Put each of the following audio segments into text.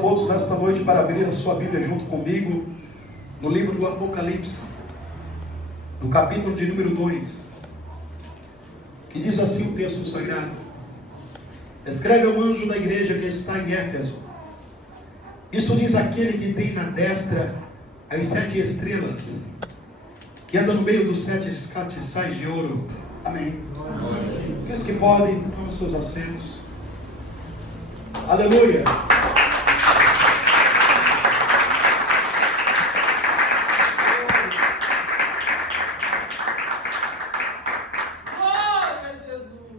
todos nesta noite para abrir a sua Bíblia junto comigo no livro do Apocalipse, no capítulo de número 2, que diz assim o texto sagrado: escreve ao anjo da igreja que está em Éfeso, isto diz aquele que tem na destra as 7 estrelas, que anda no meio dos 7 castiçais de ouro. Amém. Aqueles que podem, tomem seus assentos. Aleluia.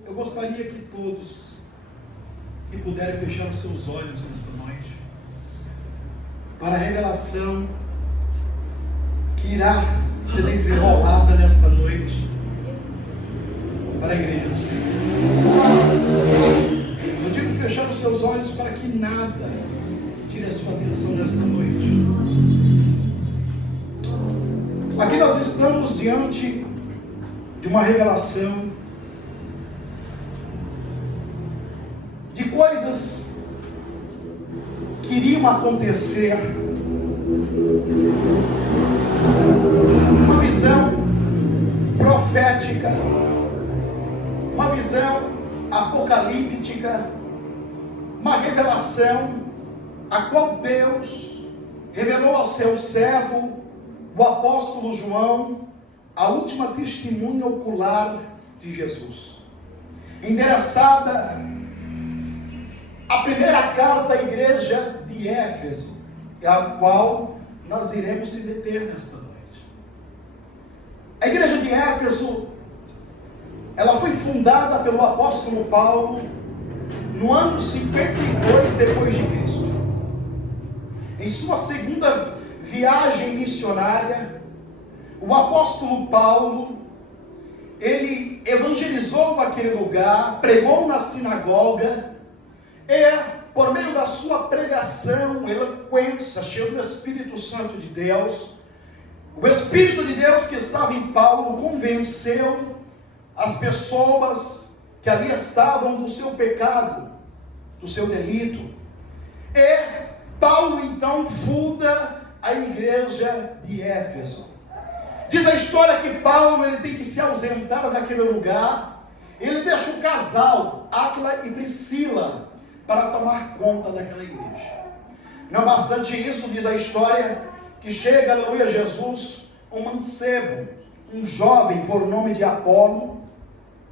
Eu gostaria que todos que puderem fechar os seus olhos nesta noite para a revelação que irá ser desenrolada nesta noite para a igreja do Senhor. Eu digo fechar os seus olhos para que nada tire a sua atenção nesta noite. Aqui nós estamos diante de uma revelação de coisas que iriam acontecer, uma visão profética, uma visão apocalíptica, uma revelação a qual Deus revelou ao seu servo, o apóstolo João, a última testemunha ocular de Jesus, endereçada à primeira carta à igreja de Éfeso, a qual nós iremos se deter nesta noite. A igreja de Éfeso, ela foi fundada pelo apóstolo Paulo no ano 52 depois de Cristo. Em sua segunda viagem missionária, o apóstolo Paulo, ele evangelizou aquele lugar, pregou na sinagoga, e por meio da sua pregação, eloquência, cheio do Espírito Santo de Deus, o Espírito de Deus que estava em Paulo convenceu as pessoas que ali estavam do seu pecado, do seu delito. E Paulo então funda a igreja de Éfeso. Diz a história que Paulo ele tem que se ausentar daquele lugar. Ele deixa o casal, Áquila e Priscila, para tomar conta daquela igreja. Não bastante isso, diz a história, que chega, aleluia, Jesus, um mancebo, um jovem por nome de Apolo,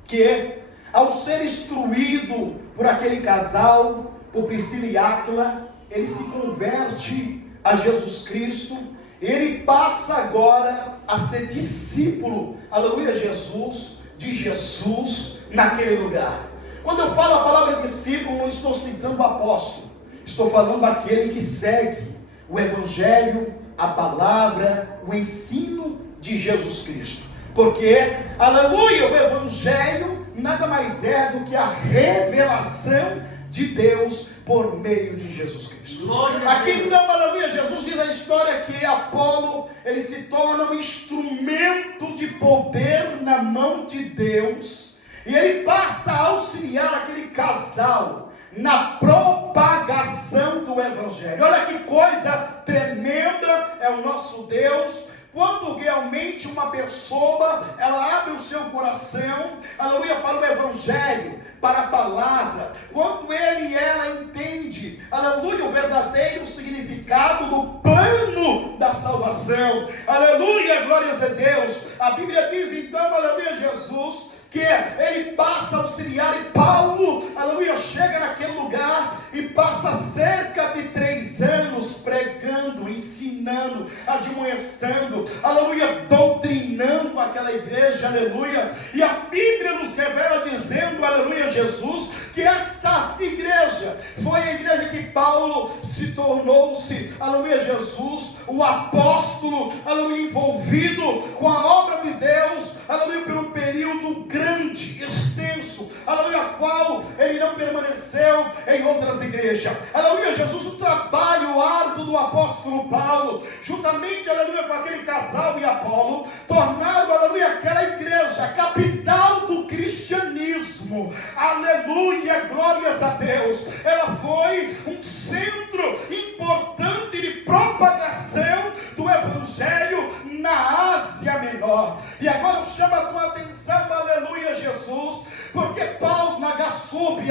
que ao ser instruído por aquele casal, por Priscila e Áquila, ele se converte a Jesus Cristo. Ele passa agora a ser discípulo, aleluia, de Jesus naquele lugar. Quando eu falo a palavra discípulo, não estou citando o apóstolo, estou falando aquele que segue o evangelho, a palavra, o ensino de Jesus Cristo. Porque, aleluia, o evangelho nada mais é do que a revelação de Deus por meio de Jesus Cristo. Aqui então, aleluia, Jesus diz a história que Apolo, ele se torna um instrumento de poder na mão de Deus, e ele passa a auxiliar aquele casal na propagação do evangelho. Olha que coisa tremenda é o nosso Deus. Quando realmente uma pessoa, ela abre o seu coração, aleluia, para o evangelho, para a palavra, quando ele e ela entende, aleluia, o verdadeiro significado do plano da salvação, aleluia, glórias a Deus. A Bíblia diz então, aleluia, Jesus, que ele passa a auxiliar, e Paulo, aleluia, chega naquele lugar e passa cerca de 3 anos pregando, ensinando, admoestando, aleluia, doutrinando aquela igreja, aleluia. E a Bíblia nos revela dizendo, aleluia, Jesus, que esta igreja foi a igreja que Paulo se tornou-se, aleluia, Jesus, o apóstolo, aleluia, envolvido com a obra de Deus, aleluia, por um período grande, extenso, aleluia, qual ele não permaneceu em outras igrejas. Aleluia, Jesus, o trabalho árduo do apóstolo Paulo, juntamente, aleluia, com aquele casal e Apolo, tornaram, aleluia, aquela igreja a capital do cristianismo. Aleluia, glórias a Deus. Ela foi um centro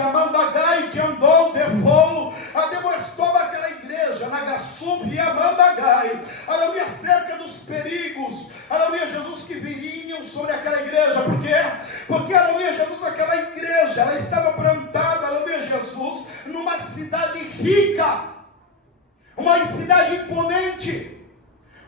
Amandagai, que andou de voo, ademoestou aquela igreja, Nagassup e Amandagai, aleluia, acerca dos perigos, aleluia, Jesus, que viriam sobre aquela igreja. Por quê? Porque, aleluia, Jesus, aquela igreja, ela estava plantada, aleluia, Jesus, numa cidade rica, uma cidade imponente,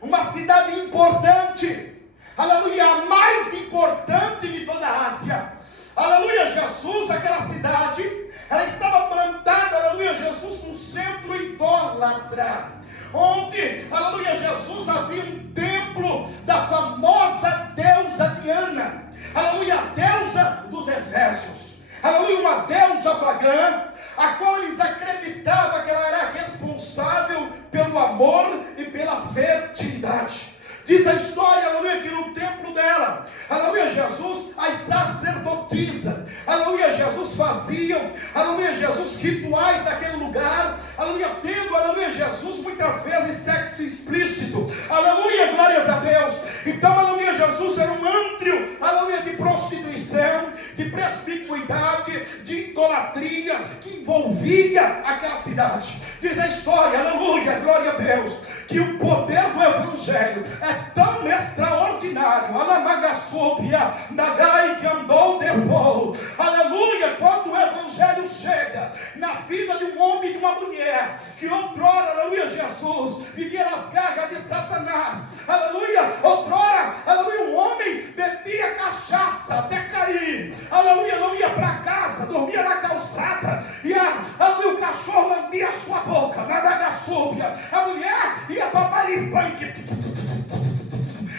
uma cidade importante, aleluia, a mais importante de toda a Ásia. Aleluia, Jesus, aquela cidade, ela estava plantada, aleluia, Jesus, no centro idólatra, onde, aleluia, Jesus, havia um templo da famosa deusa Diana, aleluia, a deusa dos Efésios, aleluia, uma deusa pagã, a qual eles acreditavam que ela era responsável pelo amor e pela fertilidade. Diz a história, aleluia, que no templo dela, aleluia, Jesus, as sacerdotisas, aleluia, Jesus, faziam, aleluia, Jesus, rituais naquele lugar, aleluia, tendo, aleluia, Jesus, muitas vezes sexo explícito, aleluia, glórias a Deus. Então, aleluia, Jesus era um antro, aleluia, de prostituição, de promiscuidade, de idolatria, que envolvia aquela cidade. Diz a história, aleluia, glória a Deus, que o poder do evangelho é tão extraordinário, Alamagassúbia, Nagai, que andou de voo, aleluia, quando o evangelho chega na vida de um homem e de uma mulher, que outrora, aleluia, Jesus, vivia nas garras de Satanás, aleluia, outrora, aleluia, um homem bebia cachaça até cair, aleluia, não ia para casa, dormia na calçada, e aleluia, o cachorro lambia a sua boca, Nadagassúbia, a mulher ia para Maripanque,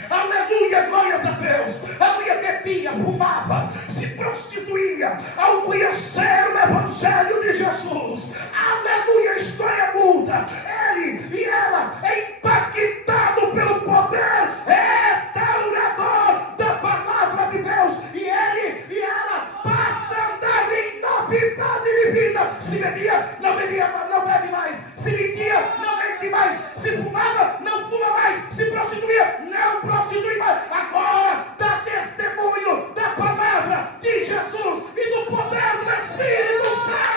aleluia, glórias a Deus, aleluia, bebia, fumava, se prostituía, ao conhecer o evangelho de Jesus, aleluia, a história muda, ele e ela é impactado pelo poder restaurador da palavra de Deus, e ele e ela passa a andar em novidade de vida. Se bebia, não bebe mais, se mentia, não mente mais, se fumava, não fuma mais, se prostituía, não prostitui mais. Agora dá testemunho da palavra de Jesus e do poder do Espírito Santo.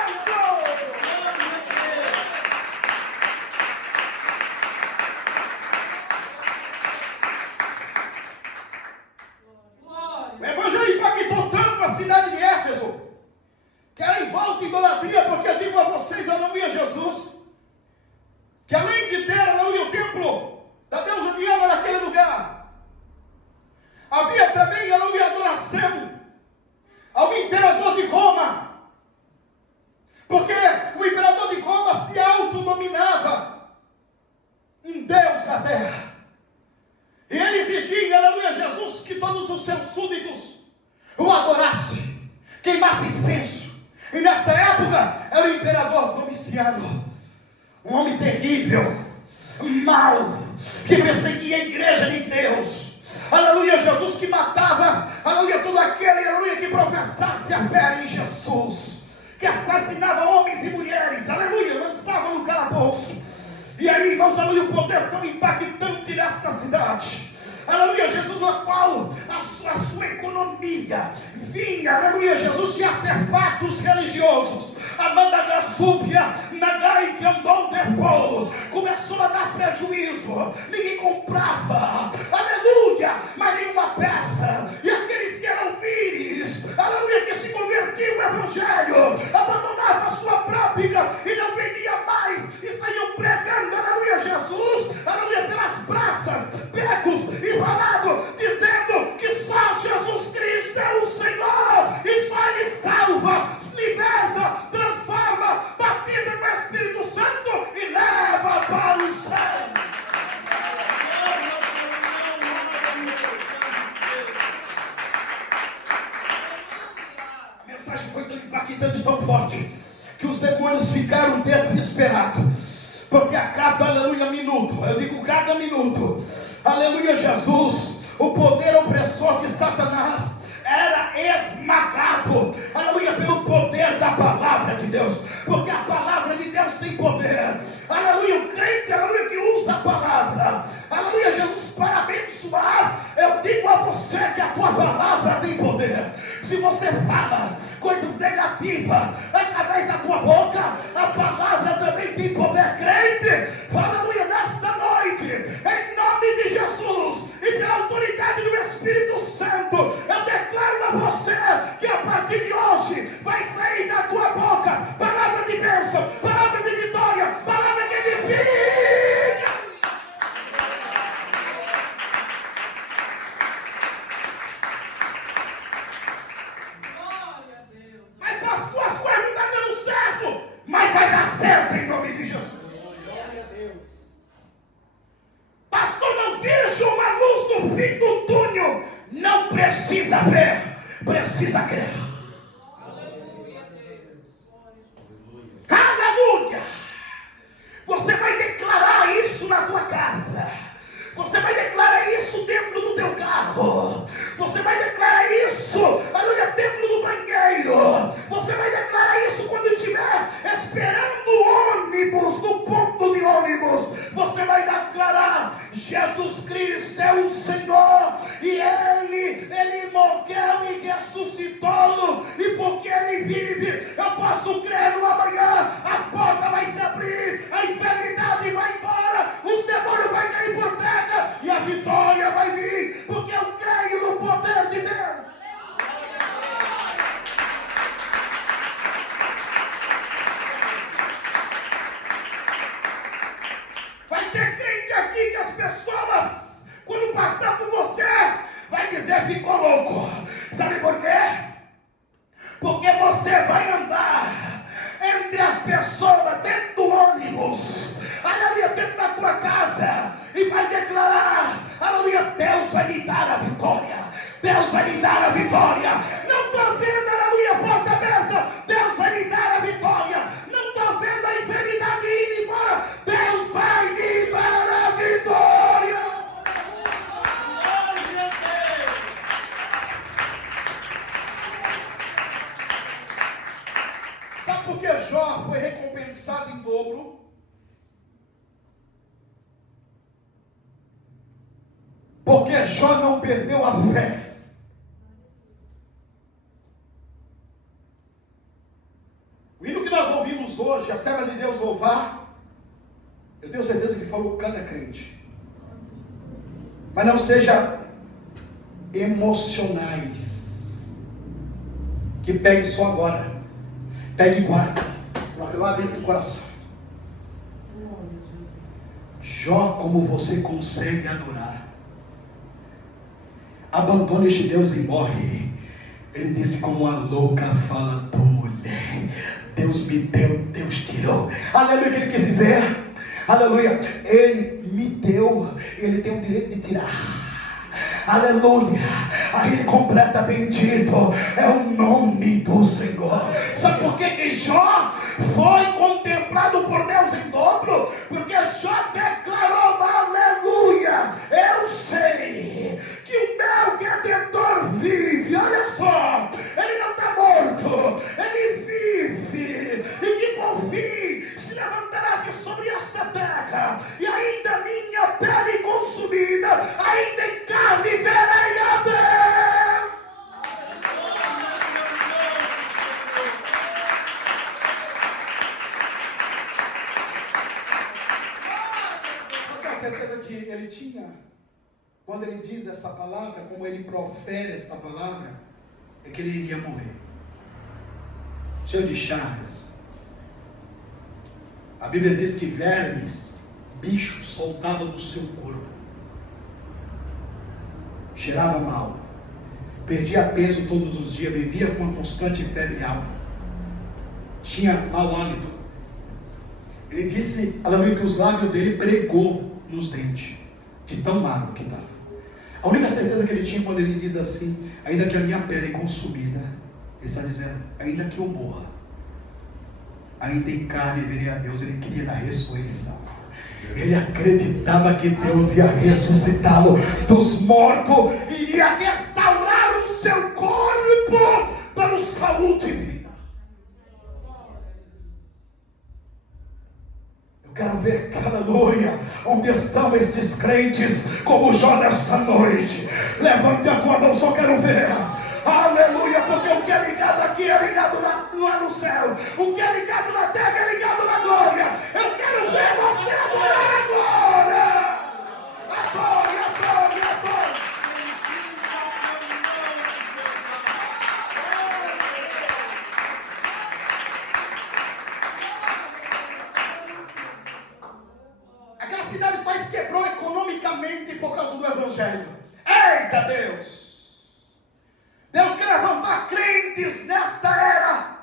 O evangelho impactou tanto a cidade de Éfeso, que ela envolta em idolatria, porque eu digo a vocês, aleluia, Jesus, que além de ter, aleluia, o templo da deusa Diana naquele lugar, havia também, aleluia, adoração ao imperador de Roma, porque o imperador de Roma se autodominava um Deus da terra, e ele exigia, aleluia, Jesus, que todos os seus súditos o adorassem, queimassem incenso. E nessa época era o imperador Domiciano, um homem terrível, mau, que perseguia a igreja de Deus, aleluia, Jesus, que matava, aleluia, todo aquele, aleluia, que professasse a fé em Jesus, que assassinava homens e mulheres, aleluia, lançava no calabouço. E aí, irmãos, aleluia, o poder tão impactante nesta cidade, aleluia, Jesus, a qual a sua economia vinha, aleluia, Jesus, de artefatos religiosos. Amanda da Súbia, Nagai, que andou depois, começou a dar prejuízo, ninguém comprava, aleluia, mas nenhuma peça, e aqueles que eram vires, aleluia, que se convertiam no evangelho, abandonavam a sua prática e não vendia mais, e saíam pregando, aleluia, Jesus, aleluia, pelas praças, becos e falado, dizendo que só Jesus Cristo é o Senhor, e só Ele salva, liberta, transforma, batiza com o Espírito Santo e leva para o céu. A mensagem foi tão impactante, tão forte, que os demônios ficaram desesperados, porque a cada, aleluia, minuto, eu digo cada minuto, aleluia, Jesus, o poder opressor de Satanás era esmagado, aleluia, pelo poder da palavra de Deus, porque a palavra de Deus tem poder, aleluia, o crente, aleluia, que usa a palavra, aleluia, Jesus, para abençoar, eu digo a você que a tua palavra tem poder. Se você fala coisas negativas, a através da tua boca, a palavra também tem poder. Crente, aleluia, nesta noite, em nome de Jesus e pela autoridade do Espírito Santo, eu declaro a você que a partir de hoje vai sair da tua boca palavra de bênção, palavra de vitória, palavra que edifica. Mas pastor, as coisas não estão dando certo, mas vai dar certo em nome de Jesus. Pastor, não vejo uma luz no fim do túnel. Não precisa ver, precisa crer. Aleluia. Você vai declarar isso na tua casa. Você vai declarar isso dentro do teu carro. Você vai declarar isso, aleluia, dentro do banheiro. Você vai declarar isso quando estiver esperando o ônibus, no ponto de ônibus. Você vai declarar: Jesus Cristo é o Senhor, e Ele morreu e ressuscitou, e porque Ele vive, eu posso crer no amanhã. A porta vai se abrir, a enfermidade vai embora, os demônios vão cair por terra, e a vitória vai vir, porque eu creio no poder de Deus. Vai ter crente aqui que as pessoas, quando passar por você, vai dizer: ficou louco. Sabe por quê? Porque você vai andar entre as pessoas, dentro do ônibus, aleluia, dentro da tua casa, e vai declarar: aleluia, Deus vai me dar a vitória. Deus vai me dar a vitória. Não estou vendo, aleluia, porta aberta. Deus vai me dar a vitória. Não estou vendo a enfermidade indo embora. Deus vai me dar a vitória. Sabe por que Jó foi recompensado em dobro? Porque Jó não perdeu a fé. O hino que nós ouvimos hoje, a serva de Deus louvar, eu tenho certeza que falou cada crente. Mas não seja emocionais. Que pegue só agora. Pegue e guarde. Coloque lá dentro do coração. Jó, como você consegue adorar. Abandone este Deus e morre. Ele disse: como uma louca fala tua mulher. Deus me deu, Deus tirou. Aleluia, o que ele quis dizer? Aleluia, Ele me deu, Ele tem o direito de tirar. Aleluia, aí ele completa: bendito é o nome do Senhor. Sabe por que Jó foi contemplado por Deus em dobro? Porque Jó declarou: aleluia, eu sei que o meu Redentor vive. Olha só, ele não está morto, ele vive, e que por fim se levantará aqui sobre esta terra, e ainda minha pele consumida, ainda em carne verei a Deus. Eu tenho certeza que ele tinha, quando ele diz essa palavra, como ele profere essa palavra, é que ele iria morrer, cheio de chagas. A Bíblia diz que vermes, bichos, soltavam do seu corpo, cheirava mal, perdia peso todos os dias, vivia com uma constante febre alta, tinha mau hálito. Ele disse, aleluia, que os lábios dele pregou nos dentes, de tão magro que estava. A única certeza que ele tinha quando ele diz assim: ainda que a minha pele é consumida, ele está dizendo, ainda que eu morra, ainda em carne verei a Deus. Ele queria da ressurreição. Ele acreditava que Deus ia ressuscitá-lo dos mortos, iria restaurar o seu corpo para o saúde e vida. Eu quero ver, aleluia, onde estão estes crentes como Jó nesta noite. Levante a tua mão, só quero ver. Aleluia, porque o que é ligado aqui é ligado lá no céu. O que é ligado crentes nesta era.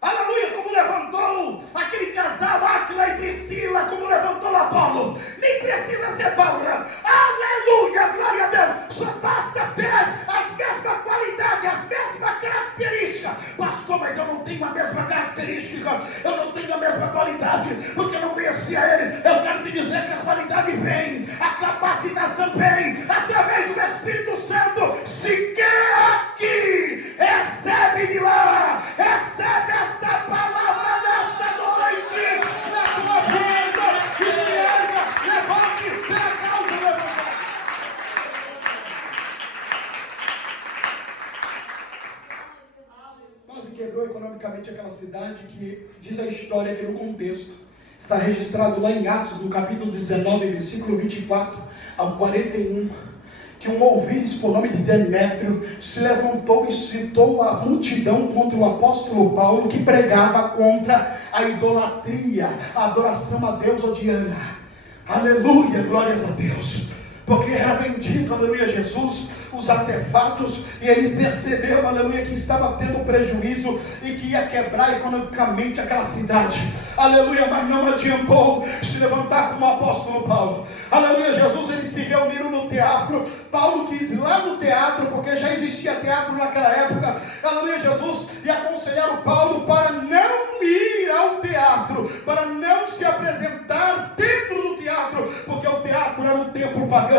Aleluia, como levantou aquele casal, Áquila e Priscila, como levantou Apolo. Nem precisa ser Paulo, não. Aleluia, glória a Deus. Só basta ter as mesmas qualidades, as mesmas características. Pastor, mas eu não tenho a mesma característica, eu não tenho a mesma qualidade, porque eu não conhecia ele. Eu quero te dizer que a qualidade vem, a capacitação vem, através do Espírito Santo. Se quer aqui, recebe de lá, recebe esta palavra nesta noite, na tua vida, e se erga, levante pela causa do Evangelho. Quase quebrou economicamente aquela cidade, que diz a história que no contexto está registrado lá em Atos, no capítulo 19, versículo 24 ao 41, que um ouvires por nome de Demétrio se levantou e incitou a multidão contra o apóstolo Paulo, que pregava contra a idolatria, a adoração a deusa Diana. Aleluia, glórias a Deus. Porque era vendido, aleluia, Jesus, os artefatos, e ele percebeu, aleluia, que estava tendo prejuízo e que ia quebrar economicamente aquela cidade. Aleluia, mas não adiantou se levantar como o apóstolo Paulo. Aleluia, Jesus, eles se reuniram no teatro. Paulo quis ir lá no teatro, porque já existia teatro naquela época. Aleluia, Jesus, e aconselharam Paulo para não ir ao teatro, para não se apresentar dentro do teatro, porque o teatro era um templo pagão.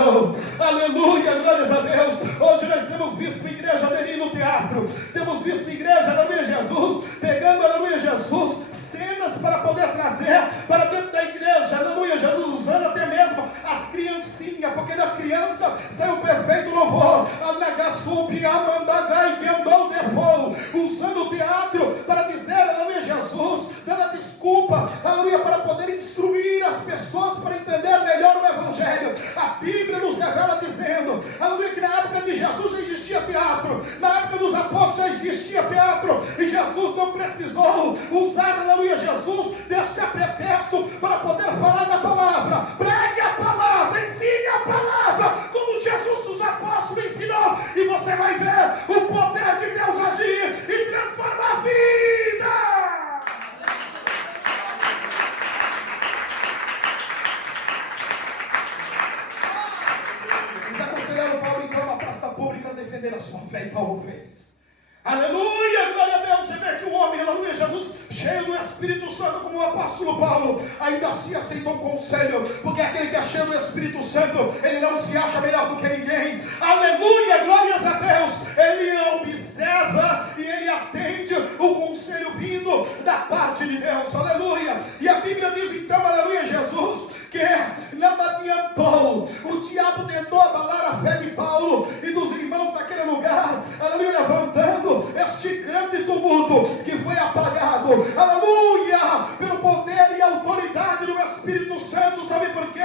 Aleluia, glórias a Deus. Hoje nós temos visto a igreja aderir no teatro, temos visto a igreja, aleluia, Jesus, pegando, aleluia, Jesus, cenas para poder trazer para dentro da igreja, aleluia, Jesus, usando até mesmo as criancinhas, porque da criança saiu o perfeito louvor, usando o teatro para dizer, aleluia, Jesus, dando a desculpa, aleluia, para poder instruir as pessoas para entender melhor o Evangelho. A Bíblia nos revela dizendo, aleluia, que na época de Jesus já existia teatro, na época dos apóstolos já existia teatro, e Jesus não precisou usar, aleluia, Jesus, deixar pretexto para poder falar da palavra. Pregue a palavra, ensine a palavra, como Jesus os apóstolos ensinou, e você vai ver o poder de Deus agir e transformar a vida. Eles aconselharam Paulo então na praça pública a defender a sua fé, e Paulo fez. Aleluia, glória a Deus. Você vê que o homem, aleluia, Jesus, cheio do Espírito Santo, como o apóstolo Paulo, ainda assim aceitou o conselho, porque aquele que é cheio do Espírito Santo, ele não se acha melhor do que ninguém. Aleluia, glórias a Deus. Ele observa e ele atende o conselho vindo da parte de Deus. Aleluia. E a Bíblia diz então, aleluia, Jesus, que não adiantou. O diabo tentou abalar a fé de Paulo e dos irmãos naquele lugar, aleluia, levantando este grande tumulto que foi apagado, aleluia, pelo poder e autoridade do Espírito Santo. Sabe por quê?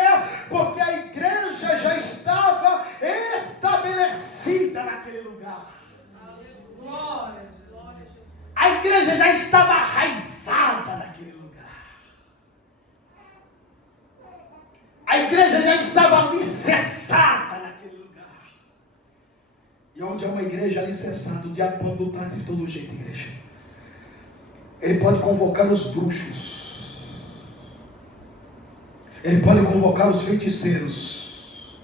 Porque a igreja já estava estabelecida naquele lugar. A igreja já estava arraizada naquele lugar. A igreja já estava alicerçada naquele lugar. E onde é uma igreja alicerçada, o diabo pode lutar de todo jeito, igreja. Ele pode convocar os bruxos. Ele pode convocar os feiticeiros.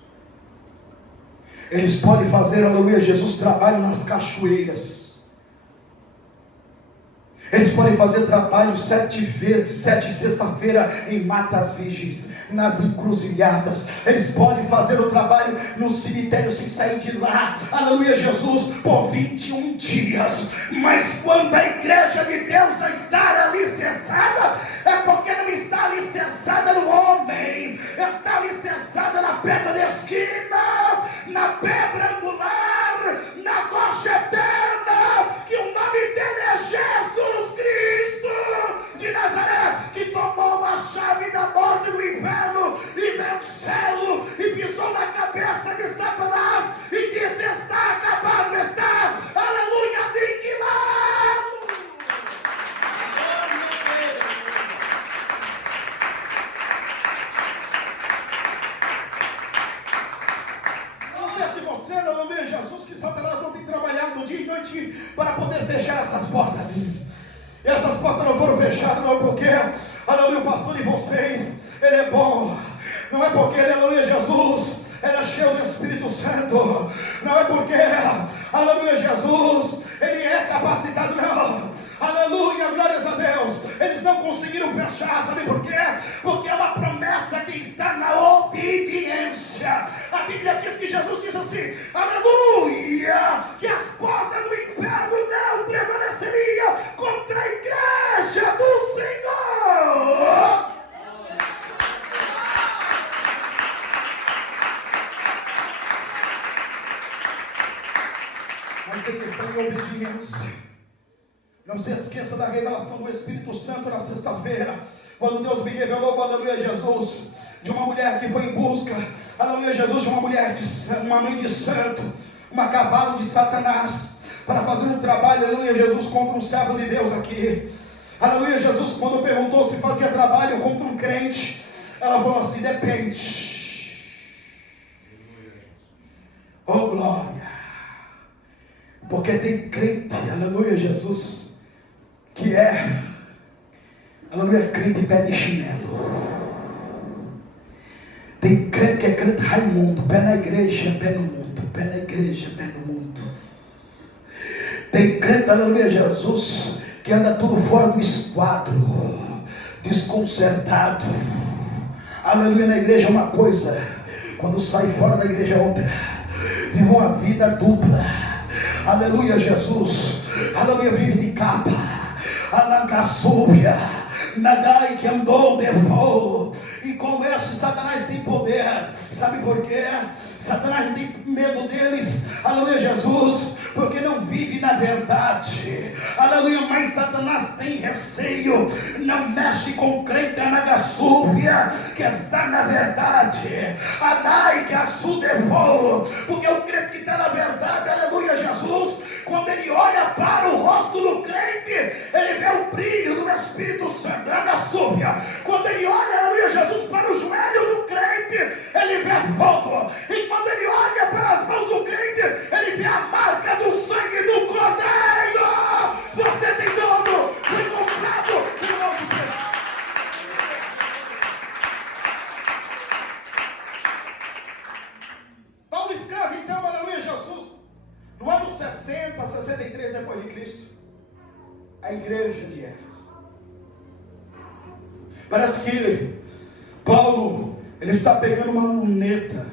Eles podem fazer, aleluia, Jesus, trabalho nas cachoeiras. Eles podem fazer trabalho 7 vezes, 7 sexta-feira em matas virgens, nas encruzilhadas. Eles podem fazer o trabalho no cemitério sem sair de lá, aleluia, Jesus, por 21 dias. Mas quando a igreja de Deus não está alicerçada, é porque não está alicerçada no homem, está alicerçada na pedra de esquina, na pedra angular, na rocha eterna, que o nome dele é Jesus Cristo de Nazaré, que tomou a chave da morte do inferno e venceu e pisou na cabeça de Satanás e disse: está acabado, está, aleluia, aniquilado. noite para poder fechar essas portas. E essas portas não foram fechadas não porque, aleluia, o pastor de vocês, ele é bom. Não é porque ele, aleluia, Jesus, ele é cheio do Espírito Santo. Não é porque, aleluia, Jesus, ele é capacitado, não. Aleluia, glórias a Deus. Eles não conseguiram fechar, sabe por quê? Porque é uma promessa que está na obediência. A Bíblia diz que Jesus diz assim, aleluia, que as portas do inferno não prevaleceriam contra a igreja do Senhor. Mas tem questão de obediência. Não se esqueça da revelação do Espírito Santo na sexta-feira, quando Deus me revelou, aleluia, Jesus, de uma mulher que foi em busca, aleluia, Jesus, de uma mulher, uma mãe de santo, uma cavalo de Satanás, para fazer um trabalho, aleluia, Jesus, contra um servo de Deus aqui. Aleluia, Jesus, quando perguntou se fazia trabalho contra um crente, ela falou assim, depende. Oh, glória. Porque tem crente, aleluia, Jesus, que é, aleluia, crente pé de chinelo. Tem crente que é crente Raimundo, pé na igreja, pé no mundo, pé na igreja, pé no mundo. Tem crente, aleluia, Jesus, que anda tudo fora do esquadro, desconcertado. Aleluia, na igreja é uma coisa, quando sai fora da igreja é outra. Vive uma vida dupla. Aleluia, Jesus. Aleluia, vive de capa. Alangassúbia. Nadai que andou depois. E com esse Satanás tem poder. Sabe por quê? Satanás não tem medo deles. Aleluia, Jesus. Porque não vive na verdade. Aleluia, mas Satanás tem receio. Não mexe com o crente Anagassúbia, que está na verdade. Adai que assu depois. Porque o crente que está na verdade, aleluia, Jesus, quando ele olha para o rosto do crente, ele vê o brilho do Espírito Santo, Anagassúbia. Quando ele olha, aleluia, Jesus, para o joelho do crente, ele vê fogo. E quando ele olha para as mãos do crente, ele vê a marca do sangue do Cordeiro. Você tem dono, foi comprado por alto preço. Paulo escreve então, aleluia, Jesus, no ano 60, 63 depois de Cristo, a igreja de Éfeso. Parece que Paulo, ele está pegando uma luneta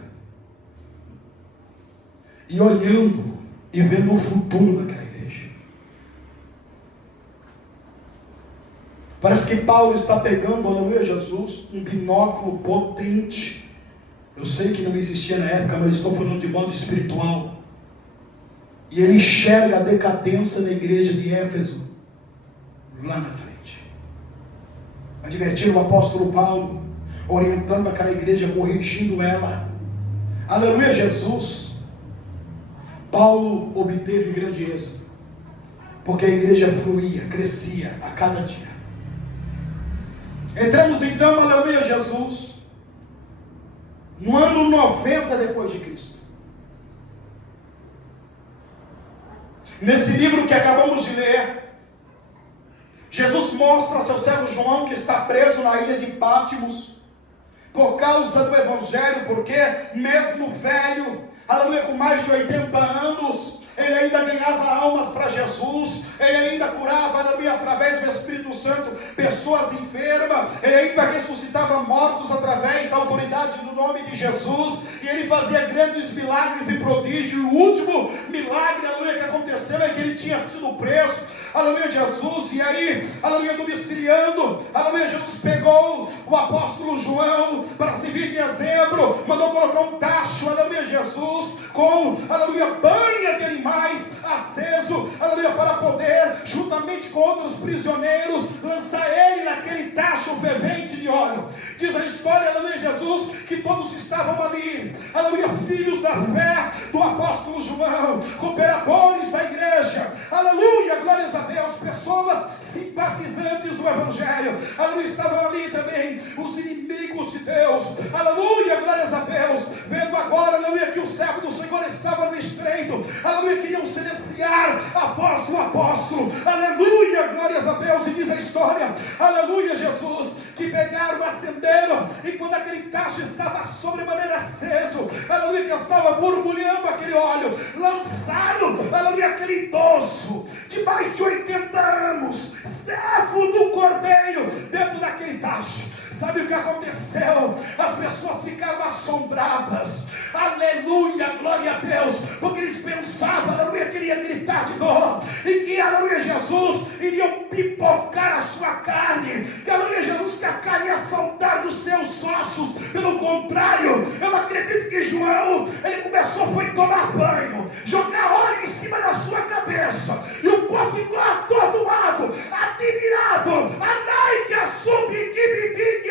e olhando e vendo o futuro daquela igreja. Parece que Paulo está pegando, aleluia, Jesus, um binóculo potente. Eu sei que não existia na época, mas estou falando de modo espiritual. E ele enxerga a decadência da igreja de Éfeso lá na frente. Advertindo o apóstolo Paulo, orientando aquela igreja, corrigindo ela. Aleluia, Jesus. Paulo obteve grande êxito, porque a igreja fluía, crescia a cada dia. Entramos então, aleluia, Jesus, no ano 90 depois de Cristo. Nesse livro que acabamos de ler, Jesus mostra a seu servo João, que está preso na ilha de Pátimos por causa do evangelho, porque mesmo velho, aleluia, com mais de 80 anos, ele ainda ganhava almas para Jesus, ele ainda curava, aleluia, através do Espírito Santo, pessoas enfermas, ele ainda ressuscitava mortos através da autoridade do nome de Jesus, e ele fazia grandes milagres e prodígios. E o último milagre, aleluia, que aconteceu é que ele tinha sido preso, aleluia, Jesus, e aí, aleluia, domiciliando, aleluia, Jesus pegou o apóstolo João para servir de exemplo, mandou colocar um tacho, aleluia, Jesus, com, aleluia, banha de animais aceso, aleluia, para poder, juntamente com outros prisioneiros, lançar ele naquele tacho fervente de óleo. Diz a história, aleluia, Jesus, que todos estavam ali, aleluia, filhos da fé do apóstolo João, cooperadores da igreja, aleluia, glórias a Deus, pessoas simpatizantes do evangelho, aleluia, estavam ali também os inimigos de Deus, aleluia, glórias a Deus, vendo agora, aleluia, que o servo do Senhor estava no estreito, aleluia, aleluia, queriam silenciar a voz do apóstolo, aleluia, glórias a Deus. E diz a história, aleluia, Jesus, que pegaram, acenderam, e quando aquele tacho estava sobremaneira aceso, aleluia, que estava borbulhando aquele óleo, lançaram, aleluia, aquele idoso de mais de 80 anos, servo do Cordeiro, dentro daquele tacho. Sabe o que aconteceu? As pessoas ficaram assombradas, aleluia, glória a Deus, porque eles pensavam, aleluia, que ele ia gritar de dor, e que, aleluia, Jesus iria pipocar a sua carne, que, aleluia, Jesus, que a carne ia saltar dos seus ossos. Pelo contrário, eu acredito que João, ele começou, foi tomar banho, jogar óleo em cima da sua cabeça, e o povo ficou atordoado, admirado, anai que assume que bibi,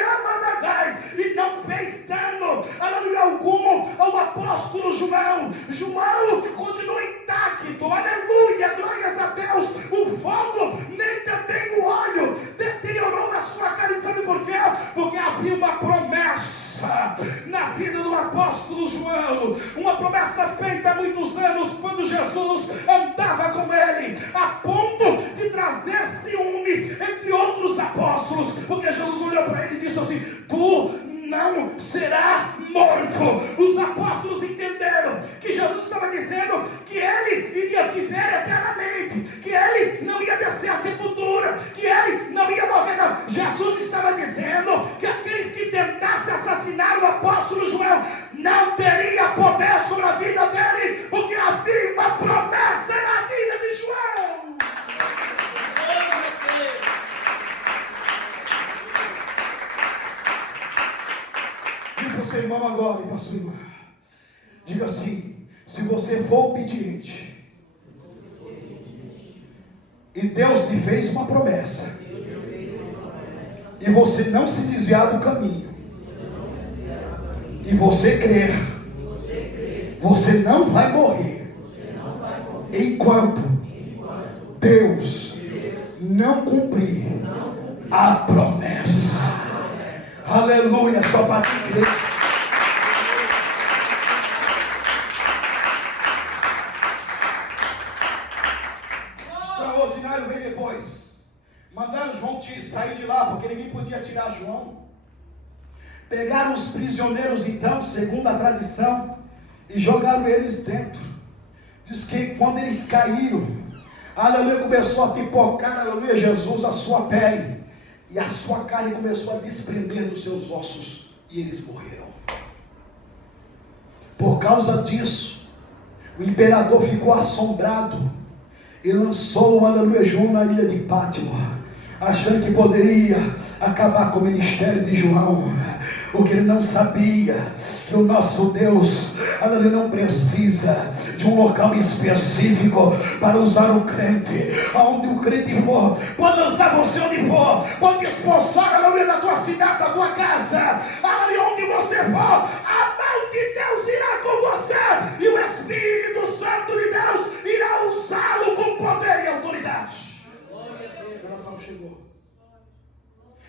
e não fez dano, aleluia, algum ao apóstolo João. João continuou intacto, aleluia, glórias a Deus. O fogo, nem também o óleo deteriorou a sua carne. Sabe por quê? Porque havia uma promessa na vida do apóstolo João, uma promessa feita há muitos anos, quando Jesus andava com ele, a ponto de trazer ciúme entre outros apóstolos, porque Jesus olhou para ele e disse assim: tu não será morto. Os apóstolos entenderam que Jesus estava dizendo que ele iria viver eternamente, que ele não ia descer à sepultura, que ele não ia morrer, não. Jesus estava dizendo que aqueles que tentassem assassinar o apóstolo João não teria poder sobre a vida dele, porque havia uma promessa na vida de João. Você, irmão, agora, e para sua irmã, diga assim: se você for obediente, e Deus lhe fez uma promessa, e você não se desviar do caminho, e você crer, você não vai morrer, enquanto Deus não cumprir a promessa. Aleluia, só para crer. Extraordinário vem depois. Mandaram João sair de lá, porque ninguém podia tirar João. Pegaram os prisioneiros, então, segundo a tradição, e jogaram eles dentro. Diz que quando eles caíram, aleluia, começou a pipocar, aleluia, Jesus, a sua pele, e a sua carne começou a desprender dos seus ossos, e eles morreram. Por causa disso, o imperador ficou assombrado e lançou, aleluia, João na ilha de Pátimo, achando que poderia acabar com o ministério de João, porque ele não sabia que o nosso Deus, aleluia, não precisa de um local específico para usar o crente. Aonde o crente for, pode lançar você onde for, pode expulsar, aleluia, da tua cidade, da tua casa, aleluia, onde você for, a mão de Deus irá com você, e o Espírito Santo de Deus irá usá-lo com poder e autoridade. A oração chegou.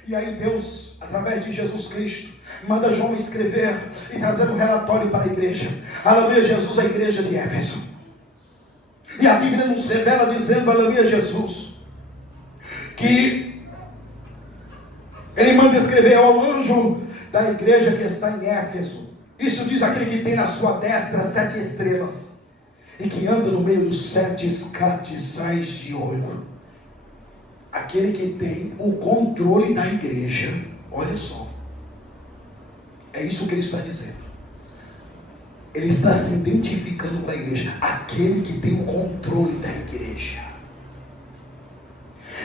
E aí Deus, através de Jesus Cristo, manda João escrever e trazer um relatório para a igreja. Aleluia, Jesus, a igreja de Éfeso. E a Bíblia nos revela dizendo, aleluia, Jesus, que ele manda escrever ao anjo da igreja que está em Éfeso. Isso diz aquele que tem na sua destra 7 estrelas e que anda no meio dos 7 escartiçais de ouro. Aquele que tem o controle da igreja. Olha só, é isso que ele está dizendo. Ele está se identificando com a igreja, aquele que tem o controle da igreja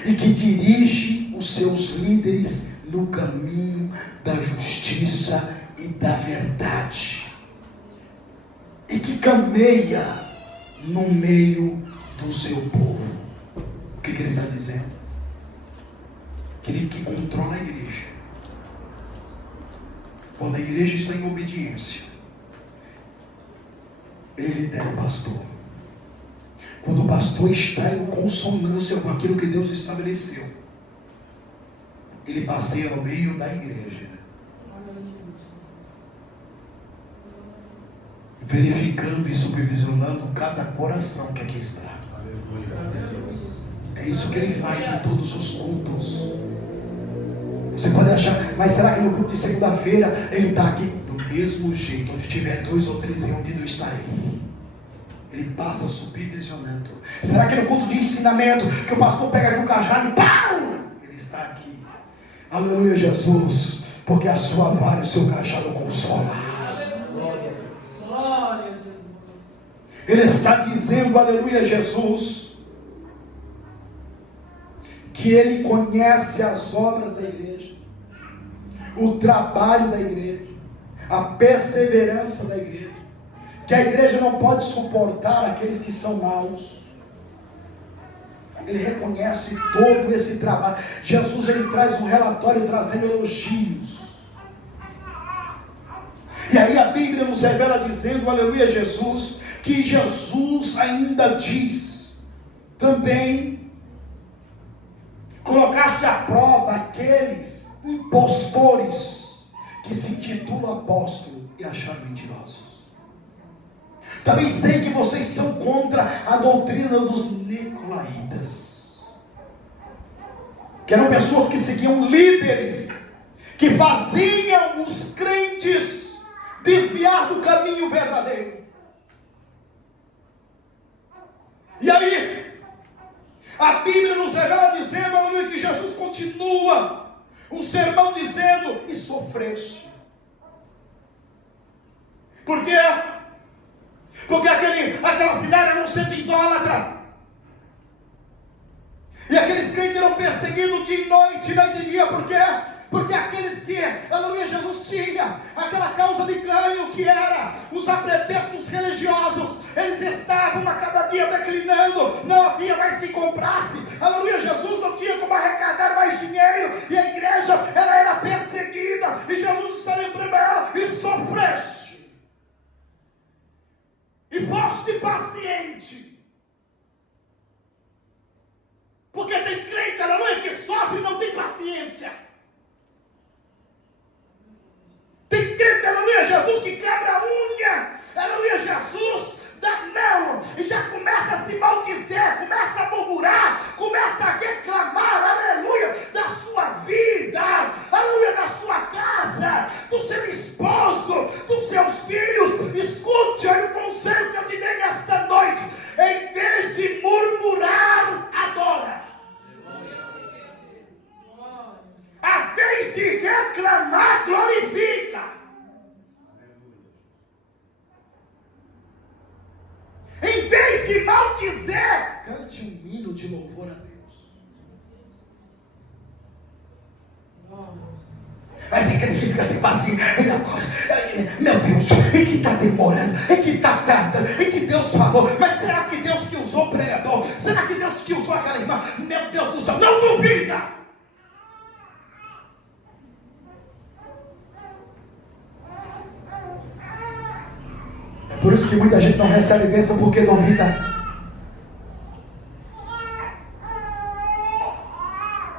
e que dirige os seus líderes no caminho da justiça e da verdade, e que cameia no meio do seu povo. O que ele está dizendo? Aquele que controla a igreja. Quando a igreja está em obediência, ele lidera o pastor. Quando o pastor está em consonância com aquilo que Deus estabeleceu, ele passeia no meio da igreja verificando e supervisionando cada coração que aqui está. É isso que Ele faz em todos os cultos. Você pode achar, mas será que no culto de segunda-feira Ele está aqui? Do mesmo jeito, onde tiver 2 ou 3 reunidos eu estarei. Ele passa supervisionando. Será que no culto de ensinamento, que o pastor pega aqui o cajado e pau, Ele está aqui? Aleluia, Jesus, porque a sua vara e o seu cajado consola. Glória a Jesus. Ele está dizendo, aleluia, Jesus, que Ele conhece as obras da igreja, o trabalho da igreja, a perseverança da igreja, que a igreja não pode suportar aqueles que são maus. Ele reconhece todo esse trabalho. Jesus, Ele traz um relatório trazendo elogios. E aí a Bíblia nos revela dizendo, aleluia, Jesus, que Jesus ainda diz, também colocaste à prova aqueles impostores que se intitulam apóstolo e acharam mentirosos. Também sei que vocês são contra a doutrina dos nicolaítas, que eram pessoas que seguiam líderes, que faziam os crentes desviar do caminho verdadeiro. E aí, a Bíblia nos revela dizendo, aleluia, que Jesus continua um sermão dizendo, e sofreste. Por quê? Porque aquela cidade era um centro idólatra. E aqueles crentes eram perseguidos dia e noite, noite e dia. Por quê? Porque aqueles que, aleluia, Jesus tinha aquela causa de ganho que era os apretextos religiosos, eles estavam a cada dia declinando, não havia mais quem comprasse, aleluia, Jesus não tinha como arrecadar mais dinheiro, e a igreja, ela era perseguida, e Jesus está lembrando ela, e sofreste, e foste paciente, porque tem crente, aleluia, que sofre e não tem paciência. Tem crente, aleluia, Jesus, que quebra a unha, aleluia, Jesus, dá mão, e já começa a se maldizer, começa a murmurar, começa a reclamar, aleluia, da sua vida, aleluia, da sua casa, do seu esposo, dos seus filhos. Escute, olha o conselho que eu te dei nesta noite, em vez de murmurar, adora. A vez de reclamar, glorifica. Em vez de maldizer, cante um hino de louvor a Deus. Aí tem aquele que fica sem paciência. E agora, meu Deus, e que está demorando, e que está tardando, e que Deus falou. Mas será que Deus que usou o pregador? Será que Deus que usou aquela irmã? Meu Deus do céu, não duvida. Por isso que muita gente não recebe bênção porque duvida.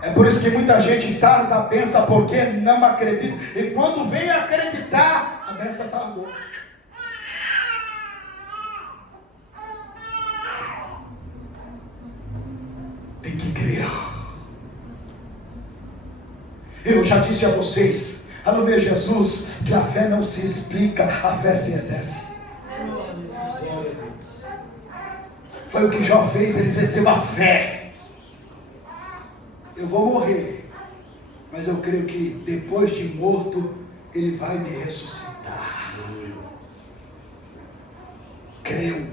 É por isso que muita gente tarda a bênção porque não acredita. E quando vem acreditar, a bênção tardou. Tem que crer. Eu já disse a vocês, aleluia, Jesus, que a fé não se explica, a fé se exerce. Foi o que Jó fez, ele exerceu a fé. Eu vou morrer, mas eu creio que depois de morto, ele vai me ressuscitar. Creu.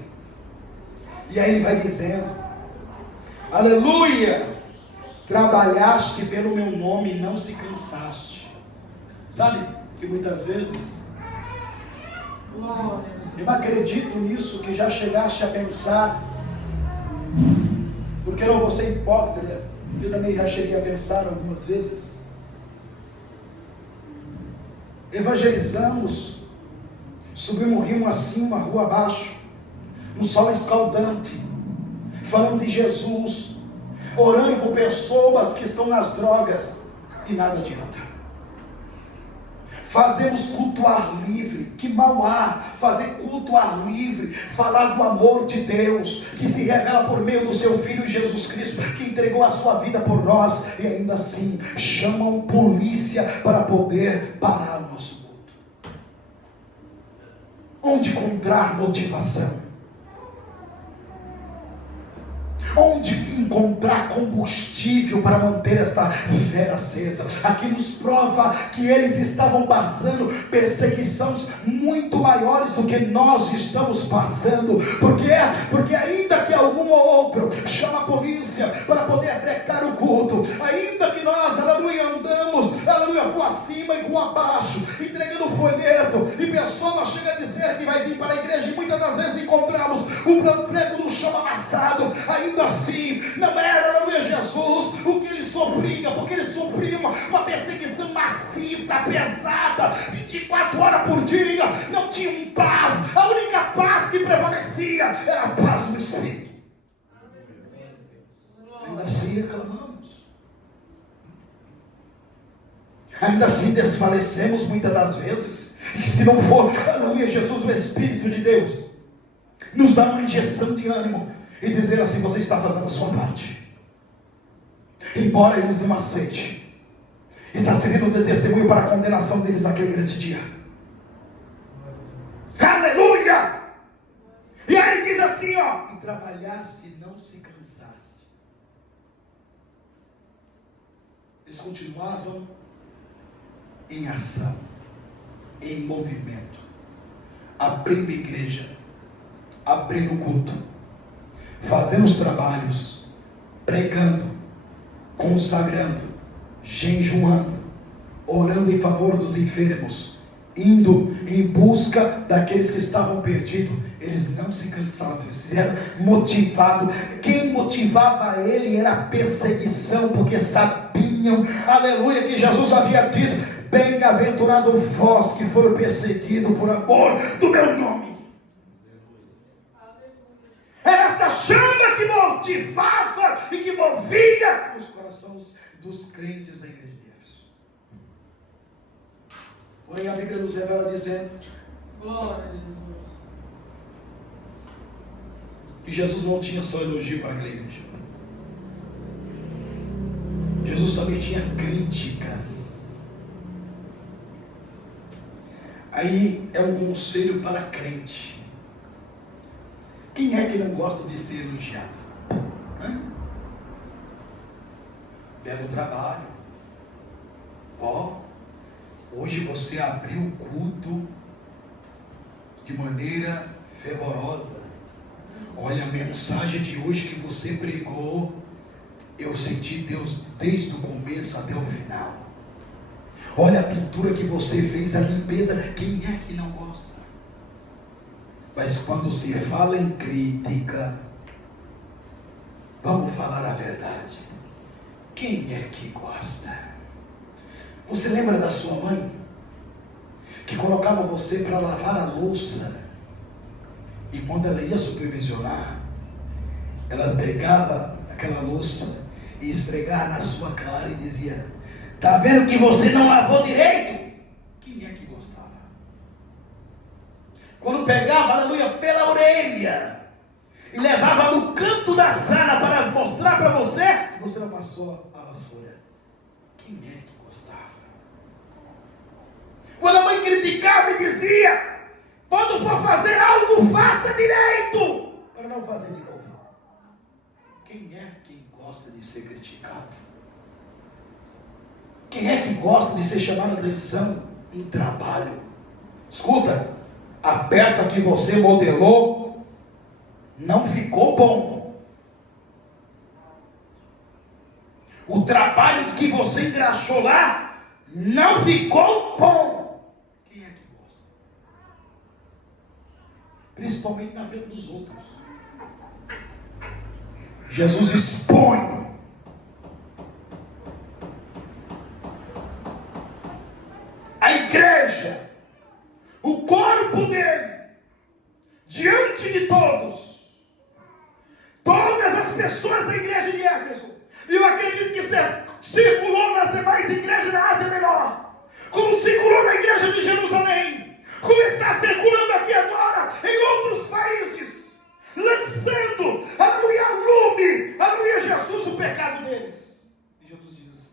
E aí ele vai dizendo, aleluia, trabalhaste pelo meu nome e não se cansaste. Sabe que muitas vezes eu acredito nisso, que já chegaste a pensar, porque eu não vou ser hipócrita, eu também já cheguei a pensar algumas vezes. Evangelizamos, subimos um rio acima, rua abaixo, um sol escaldante, falando de Jesus, orando por pessoas que estão nas drogas, e nada adianta. Fazemos culto ao ar livre. Que mal há fazer culto ao ar livre, falar do amor de Deus, que se revela por meio do seu Filho Jesus Cristo, que entregou a sua vida por nós, e ainda assim chamam polícia para poder parar o nosso culto. Onde encontrar motivação? Onde encontrar combustível para manter esta fé acesa? Aqui nos prova que eles estavam passando perseguições muito maiores do que nós estamos passando. Por quê? Porque ainda que algum ou outro chama a polícia para poder brecar o culto, ainda que nós, aleluia, andamos, aleluia, rua acima e rua abaixo, entregando folheto, e pessoa chega a dizer que vai vir para a igreja, e muitas das vezes encontramos o panfleto no chão amassado, ainda assim, não era, aleluia, Jesus o que ele sofria, porque ele sofria uma perseguição maciça, pesada, 24 horas por dia, não tinha paz. A única paz que prevalecia era a paz do Espírito. Ainda assim reclamamos, ainda assim desfalecemos muitas das vezes. E se não for, aleluia, Jesus, o Espírito de Deus nos dá uma injeção de ânimo e dizer assim: você está fazendo a sua parte. Embora eles não aceitem, está servindo de testemunho para a condenação deles naquele grande dia. Aleluia! E aí ele diz assim, ó: e trabalhaste e não se cansaste. Eles continuavam em ação, em movimento, abrindo igreja, abrindo culto, fazendo os trabalhos, pregando, consagrando, jejuando, orando em favor dos enfermos, indo em busca daqueles que estavam perdidos. Eles não se cansavam, eles eram motivados. Quem motivava ele era a perseguição, porque sabiam, aleluia, que Jesus havia dito: bem-aventurado vós que foram perseguidos por amor do meu nome. Era esta chama que motivava e que movia os corações dos crentes da igreja de Éfeso. Porém a Bíblia nos revela dizendo: glória a Jesus, que Jesus não tinha só elogio para aquela igreja. Jesus também tinha críticas. Aí é um conselho para crente. Quem é que não gosta de ser elogiado? Belo trabalho. Hoje você abriu o culto de maneira fervorosa. Olha, a mensagem de hoje que você pregou, eu senti Deus desde o começo até o final. Olha a pintura que você fez, a limpeza. Quem é que não gosta? Mas quando se fala em crítica, vamos falar a verdade. Quem é que gosta? Você lembra da sua mãe? Que colocava você para lavar a louça, e quando ela ia supervisionar, ela pegava aquela louça e esfregava na sua cara e dizia: está vendo que você não lavou direito? Quem é que gostava? Quando pegava, aleluia, pela orelha e levava no canto da sala para mostrar para você que você não passou a vassoura, quem é que gostava? Quando a mãe criticava e dizia: quando for fazer algo, faça direito, para não fazer de novo. Quem é que gosta de ser criticado? Quem é que gosta de ser chamado a atenção em trabalho? Escuta, a peça que você modelou não ficou bom. O trabalho que você engraxou lá não ficou bom. Quem é que gosta? Principalmente na frente dos outros. Jesus expõe a igreja, o corpo dele, diante de todos. Todas as pessoas da igreja de Éfeso, e eu acredito que circulou nas demais igrejas da Ásia Menor, como circulou na igreja igreja de Jerusalém, como está circulando aqui agora em outros países, lançando, aleluia, lume, aleluia, Jesus, o pecado deles. E Jesus diz assim: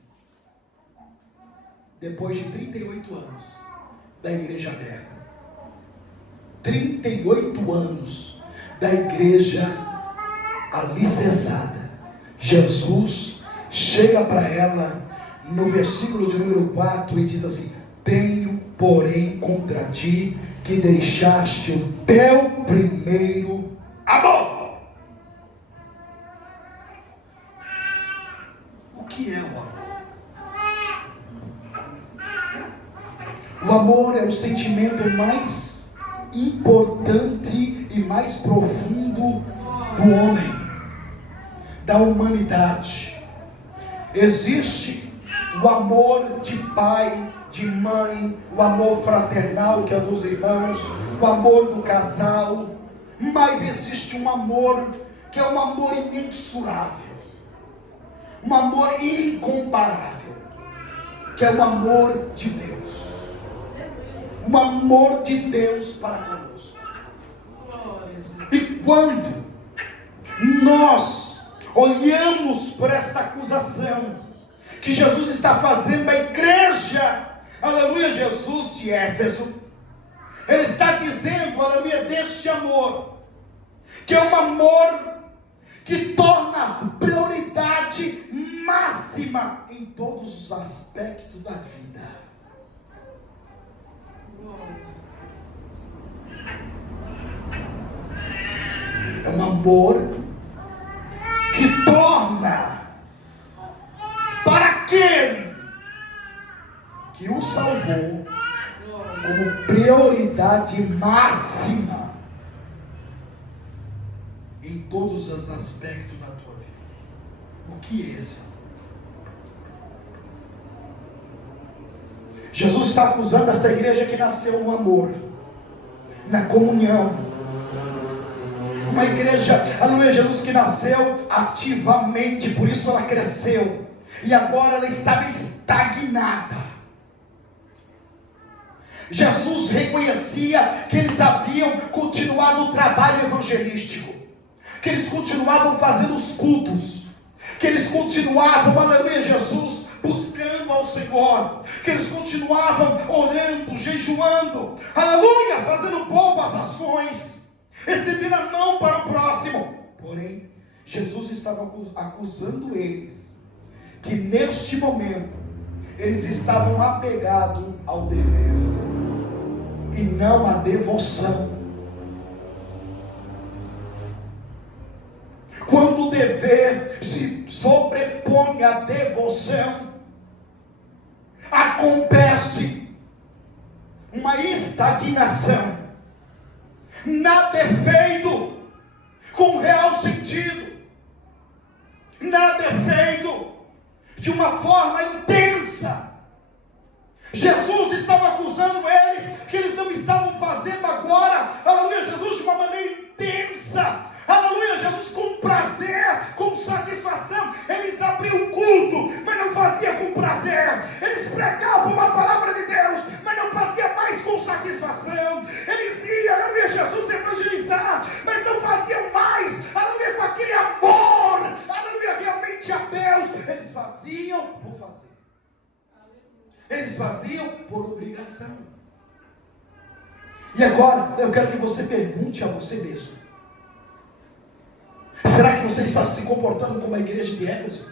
depois de 38 anos da igreja aberta, 38 anos da igreja alicerçada, Jesus chega para ela no versículo de número 4 e diz assim: tenho, porém, contra ti que deixaste o teu primeiro amor. O que é o amor? O amor é o sentimento mais importante e mais profundo do homem, da humanidade. Existe o amor de pai, de mãe, o amor fraternal, que é dos irmãos, o amor do casal, mas existe um amor que é um amor imensurável, um amor incomparável, que é o amor de Deus, um amor de Deus para conosco. E quando nós olhamos por esta acusação que Jesus está fazendo à igreja, aleluia, Jesus de Éfeso, ele está dizendo, aleluia, deste amor, que é um amor que torna prioridade máxima em todos os aspectos da vida. É um amor que torna para aquele que o salvou como prioridade máxima em todos os aspectos da tua vida. O que é esse amor? Jesus está acusando esta igreja que nasceu no amor, na comunhão. Uma igreja, aleluia, Jesus, que nasceu ativamente, por isso ela cresceu, e agora ela estava estagnada. Jesus reconhecia que eles haviam continuado o trabalho evangelístico, que eles continuavam fazendo os cultos, que eles continuavam, aleluia, Jesus, buscando ao Senhor, que eles continuavam orando, jejuando, aleluia, fazendo boas ações, estendendo a mão para o próximo. Porém, Jesus estava acusando eles, que neste momento, eles estavam apegados ao dever, e não à devoção. Quando o dever se sobrepõe à devoção, acontece uma estagnação. Nada é feito com real sentido, nada é feito de uma forma intensa. Jesus estava acusando eles, que eles não estavam fazendo agora, aleluia, Jesus, de uma maneira intensa, aleluia, Jesus, com prazer, com satisfação. Eles abriam o culto, mas não fazia com prazer. Eles pregavam uma palavra de Deus, mas não fazia mais com satisfação. Eles iam, aleluia, Jesus, evangelizar, mas não faziam mais, aleluia, com aquele amor, aleluia, realmente a Deus. Eles faziam por fazer. Eles faziam por obrigação. E agora, eu quero que você pergunte a você mesmo: será que você está se comportando como a igreja de Éfeso?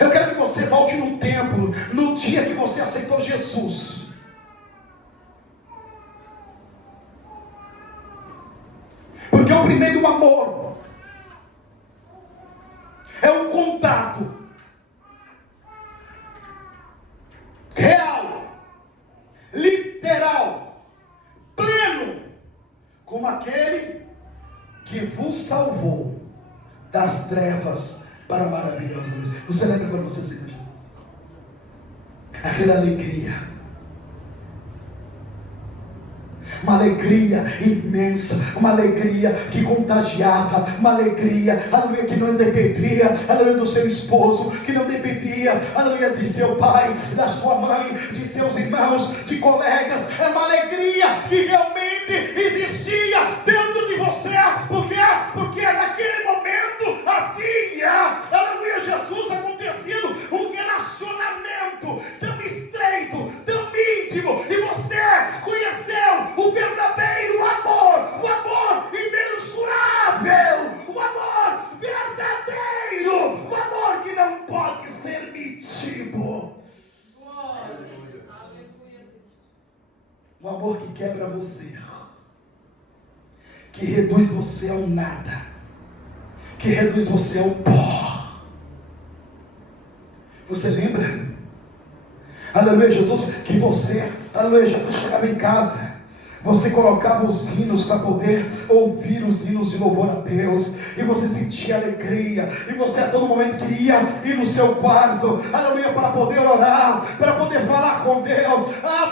Eu quero que você volte no templo, no dia que você aceitou Jesus. Porque o primeiro amor é o contato real, literal, pleno, como aquele que vos salvou das trevas para a maravilhosa luz. Você lembra quando você aceitou Jesus? Aquela alegria. uma alegria imensa, uma alegria que contagiava, uma alegria, aleluia, que não dependia, aleluia, do seu esposo, que não dependia, aleluia, de seu pai, da sua mãe, de seus irmãos, de colegas. É uma alegria que realmente existia dentro de você. Por quê? Porque naquele momento havia, aleluia, Jesus, acontecido um relacionamento tão estreito, tão íntimo, e você conheceu o verdadeiro amor, o amor imensurável, o amor verdadeiro, o amor que não pode ser mentido. Um amor que quebra você, que reduz você ao nada, que reduz você ao pó. Você lembra? Aleluia, Jesus, que você, aleluia, Jesus, chegava em casa, você colocava os hinos para poder ouvir os hinos de louvor a Deus, e você sentia alegria, e você a todo momento queria ir no seu quarto, aleluia, para poder orar, para poder falar com Deus.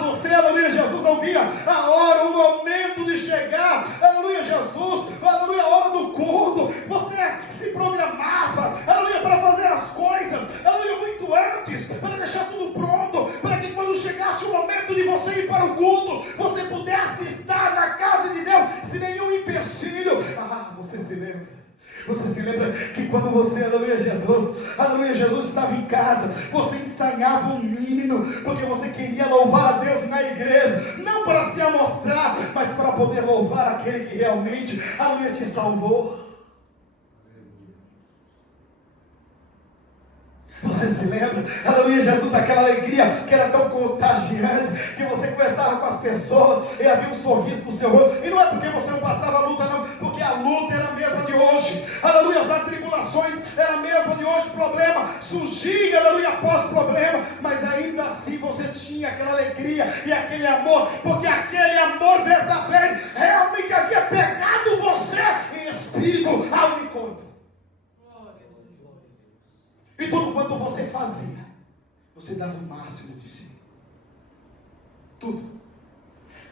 Você, aleluia, Jesus, não via a hora, o momento de chegar, aleluia, Jesus, aleluia, a hora do culto. Você se programava, aleluia, para fazer as coisas, aleluia, muito antes, para deixar tudo pronto, para que quando chegasse o momento de você ir para o culto, você pudesse estar na casa de Deus sem nenhum empecilho. Você se lembra? Você se lembra que quando você, aleluia, Jesus estava em casa, você ensaiava um hino, porque você queria louvar a Deus na igreja, não para se amostrar, mas para poder louvar aquele que realmente, aleluia, te salvou. Você se lembra, aleluia, Jesus, daquela alegria que era tão contagiante, que você conversava com as pessoas e havia um sorriso no seu rosto, e não é porque você não passava a luta, não, porque a luta era a mesma de hoje, aleluia, as atribulações eram a mesma de hoje, problema surgia, aleluia, após problema, mas ainda assim você tinha aquela alegria e aquele amor, porque aquele amor verdadeiro realmente havia pegado você em espírito, alma e corpo. E tudo quanto você fazia, você dava o máximo de si. Tudo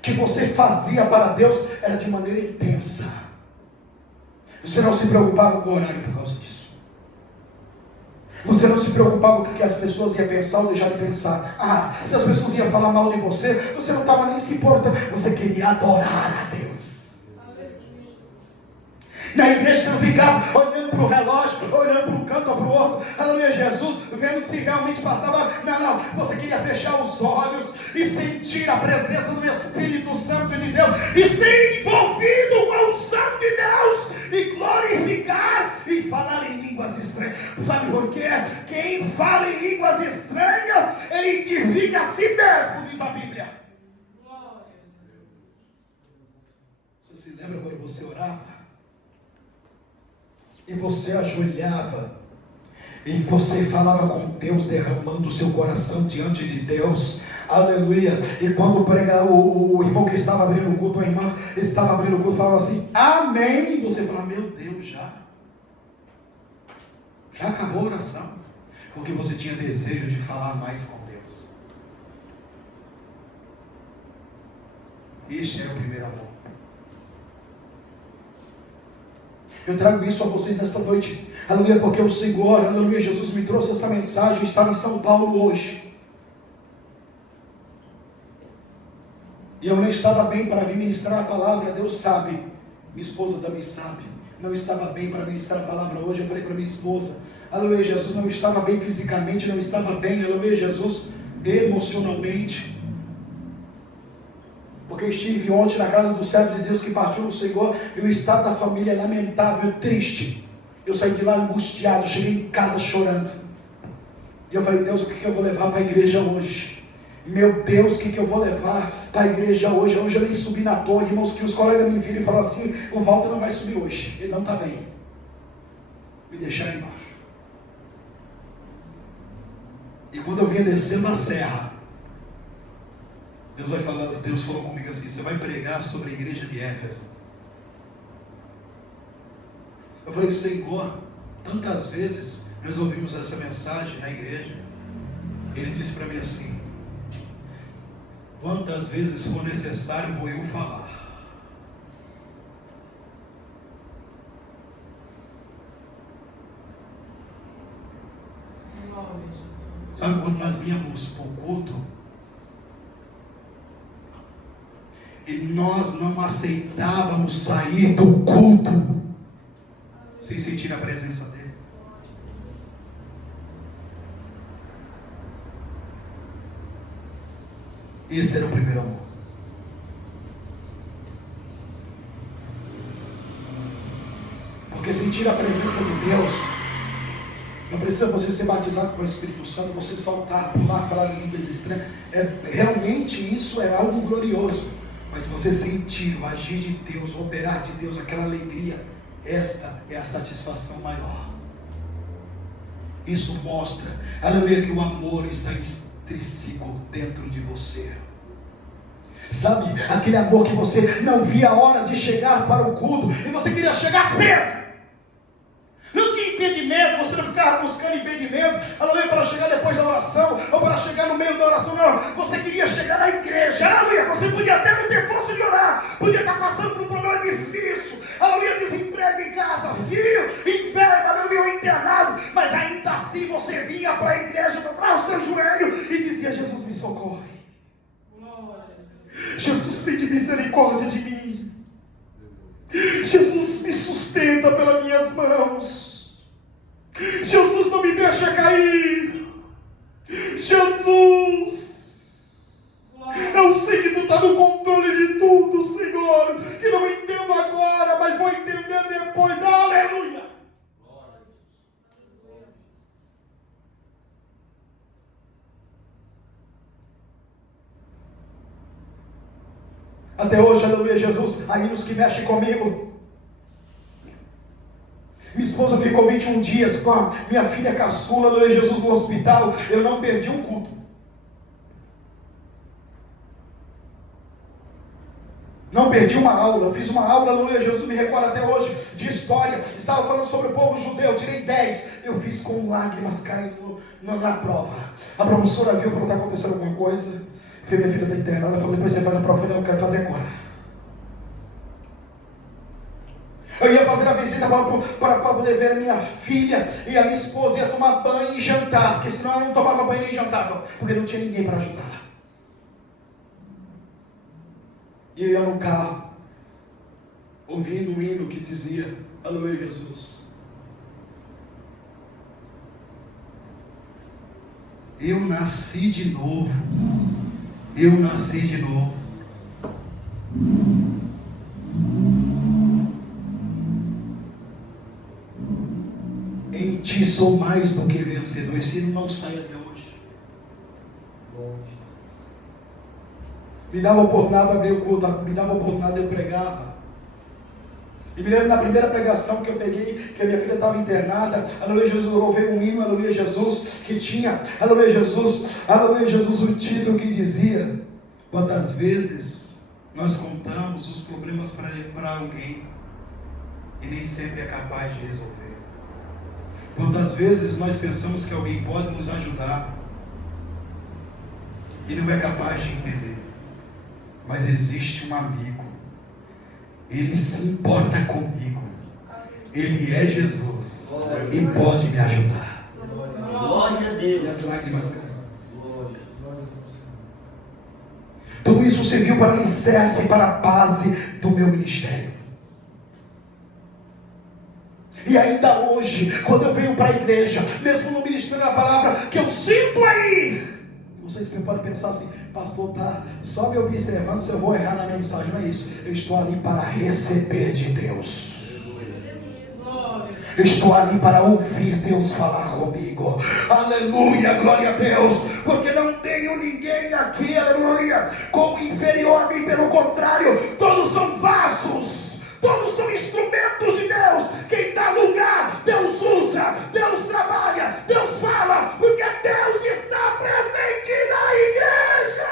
que você fazia para Deus era de maneira intensa. Você não se preocupava com o horário por causa disso. Você não se preocupava com o que as pessoas iam pensar ou deixar de pensar. Se as pessoas iam falar mal de você, você não estava nem se importando. Você queria adorar a Deus. Na igreja você não ficava olhando para o relógio, olhando para um canto ou para o outro, aleluia, Jesus, vendo se realmente passava. Não, você queria fechar os olhos e sentir a presença do Espírito Santo de Deus, e ser envolvido com o Santo de Deus, e glorificar e falar em línguas estranhas. Sabe por quê? Quem fala em línguas estranhas, ele edifica a si mesmo, diz a Bíblia. Você se lembra quando você orava? E você ajoelhava, e você falava com Deus, derramando o seu coração diante de Deus, aleluia. E quando o irmão que estava abrindo o culto, a irmã estava abrindo o culto, falava assim, amém, e você falava, meu Deus, já acabou a oração, porque você tinha desejo de falar mais com Deus. Este era o primeiro amor. Eu trago isso a vocês nesta noite, aleluia, porque o Senhor, aleluia, Jesus me trouxe essa mensagem. Eu estava em São Paulo hoje, e eu não estava bem para vir ministrar a palavra, Deus sabe, minha esposa também sabe, não estava bem para ministrar a palavra hoje. Eu falei para minha esposa, aleluia, Jesus, não estava bem fisicamente, não estava bem, aleluia, Jesus, emocionalmente, porque eu estive ontem na casa do servo de Deus que partiu no Senhor, e o estado da família é lamentável, triste. Eu saí de lá angustiado, cheguei em casa chorando, e eu falei, Deus, o que eu vou levar para a igreja hoje? Meu Deus, o que eu vou levar para a igreja hoje? Hoje eu nem subi na torre, irmãos, que os colegas me viram e falaram assim, o Walter não vai subir hoje, ele não está bem, me deixaram embaixo. E quando eu vinha descendo a serra, Deus falou comigo assim, você vai pregar sobre a igreja de Éfeso. Eu falei, Senhor, tantas vezes nós ouvimos essa mensagem na igreja. Ele disse para mim assim, quantas vezes for necessário vou eu falar. Sabe quando nós víamos para o culto e nós não aceitávamos sair do culto sem sentir a presença dele? Esse era o primeiro amor. Porque sentir a presença de Deus não precisa você ser batizado com o Espírito Santo, você saltar, pular, falar em línguas estranhas. Realmente isso é algo glorioso. Mas você sentir o agir de Deus, o operar de Deus, aquela alegria, esta é a satisfação maior. Isso mostra, aleluia, que o amor está intrínseco dentro de você. Sabe, aquele amor que você não via a hora de chegar para o culto e você queria chegar cedo. Não tinha impedimento, você não ficava buscando impedimento, aleluia, para chegar depois da oração, ou para chegar no meio da oração, não. Você queria chegar na igreja, aleluia. Você podia até não ter força de orar, podia estar passando por um problema difícil, aleluia, desemprego em casa, filho, enfermo, aleluia, ou internado, mas ainda assim você vinha para a igreja, dobrar o seu joelho e dizia: Jesus, me socorre. Jesus, tem misericórdia de mim. Jesus, me sustenta pelas minhas mãos. Jesus, não me deixa cair. Jesus, eu sei que tu está no controle de tudo, Senhor, que não entendo agora, mas vou entender depois. Aleluia. Até hoje, aleluia, Jesus, há hinos que mexem comigo. Minha esposa ficou 21 dias com a minha filha caçula, aleluia, Jesus, no hospital. Eu não perdi um culto. Não perdi uma aula. Fiz uma aula, aleluia, Jesus, me recorda até hoje, de história. Estava falando sobre o povo judeu, tirei 10. Eu fiz com lágrimas caindo na prova. A professora viu, falou: está acontecendo alguma coisa? Falei: minha filha está internada. Falou: depois você faz a prova. Eu falei: não, eu quero fazer agora. Eu ia fazer a visita para poder ver a minha filha, e a minha esposa ia tomar banho e jantar, porque senão ela não tomava banho nem jantava, porque não tinha ninguém para ajudar. E eu ia no carro, ouvindo um hino que dizia: aleluia, Jesus. Eu nasci de novo. Eu nasci de novo. Em ti sou mais do que vencedor. Esse hino não sai até hoje. Me dava oportunidade de abrir o culto, me dava oportunidade de eu pregava. E me lembro na primeira pregação que eu peguei, que a minha filha estava internada, aleluia, Jesus, eu louvei um hino, aleluia, Jesus, que tinha, aleluia, Jesus, o título que dizia: quantas vezes nós contamos os problemas para alguém e nem sempre é capaz de resolver. Quantas vezes nós pensamos que alguém pode nos ajudar e não é capaz de entender. Mas existe um amigo, ele se importa comigo, ele é Jesus e pode me ajudar. Glória a Deus. E as lágrimas caem. Tudo isso serviu para alicerce, para a base do meu ministério. E ainda hoje, quando eu venho para a igreja, mesmo no ministério da palavra, que eu sinto aí, vocês podem pensar assim: pastor está só me observando se eu vou errar na mensagem. Não é isso. Eu estou ali para receber de Deus. Eu estou ali para ouvir Deus falar comigo. Aleluia, glória a Deus. Porque não tenho ninguém aqui, aleluia, como inferior a mim. Pelo contrário, todos são vasos. Todos são instrumentos de Deus. Quem dá lugar, Deus usa, Deus trabalha, Deus fala, porque Deus está presente na igreja.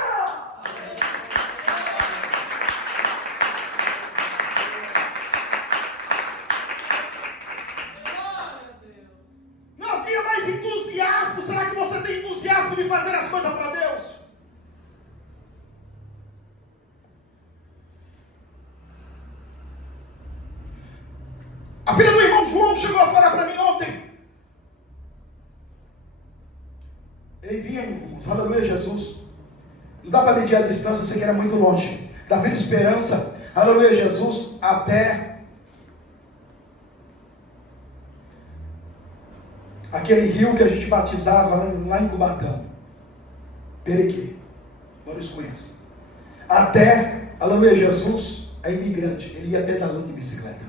Não havia mais entusiasmo. Será que você tem entusiasmo de fazer as coisas para Deus? A filha do irmão João chegou a falar para mim ontem. Ele vinha, irmãos, aleluia, Jesus. Não dá para medir a distância, você que era muito longe. Da Vila Esperança, aleluia, Jesus, até aquele rio que a gente batizava lá em Cubatão, Perequê, todos conhecem. Até, aleluia, Jesus é imigrante, ele ia pedalando de bicicleta.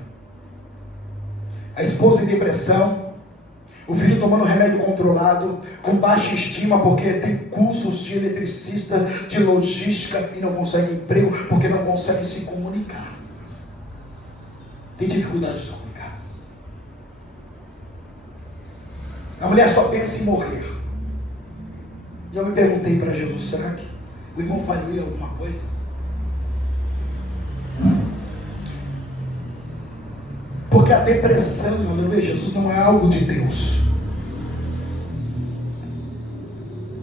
A esposa em depressão, o filho tomando remédio controlado, com baixa estima porque tem cursos de eletricista, de logística e não consegue emprego porque não consegue se comunicar. Tem dificuldade de se comunicar. A mulher só pensa em morrer. E eu me perguntei para Jesus, será que o irmão falhou em alguma coisa? Porque a depressão, aleluia, Jesus, não é algo de Deus.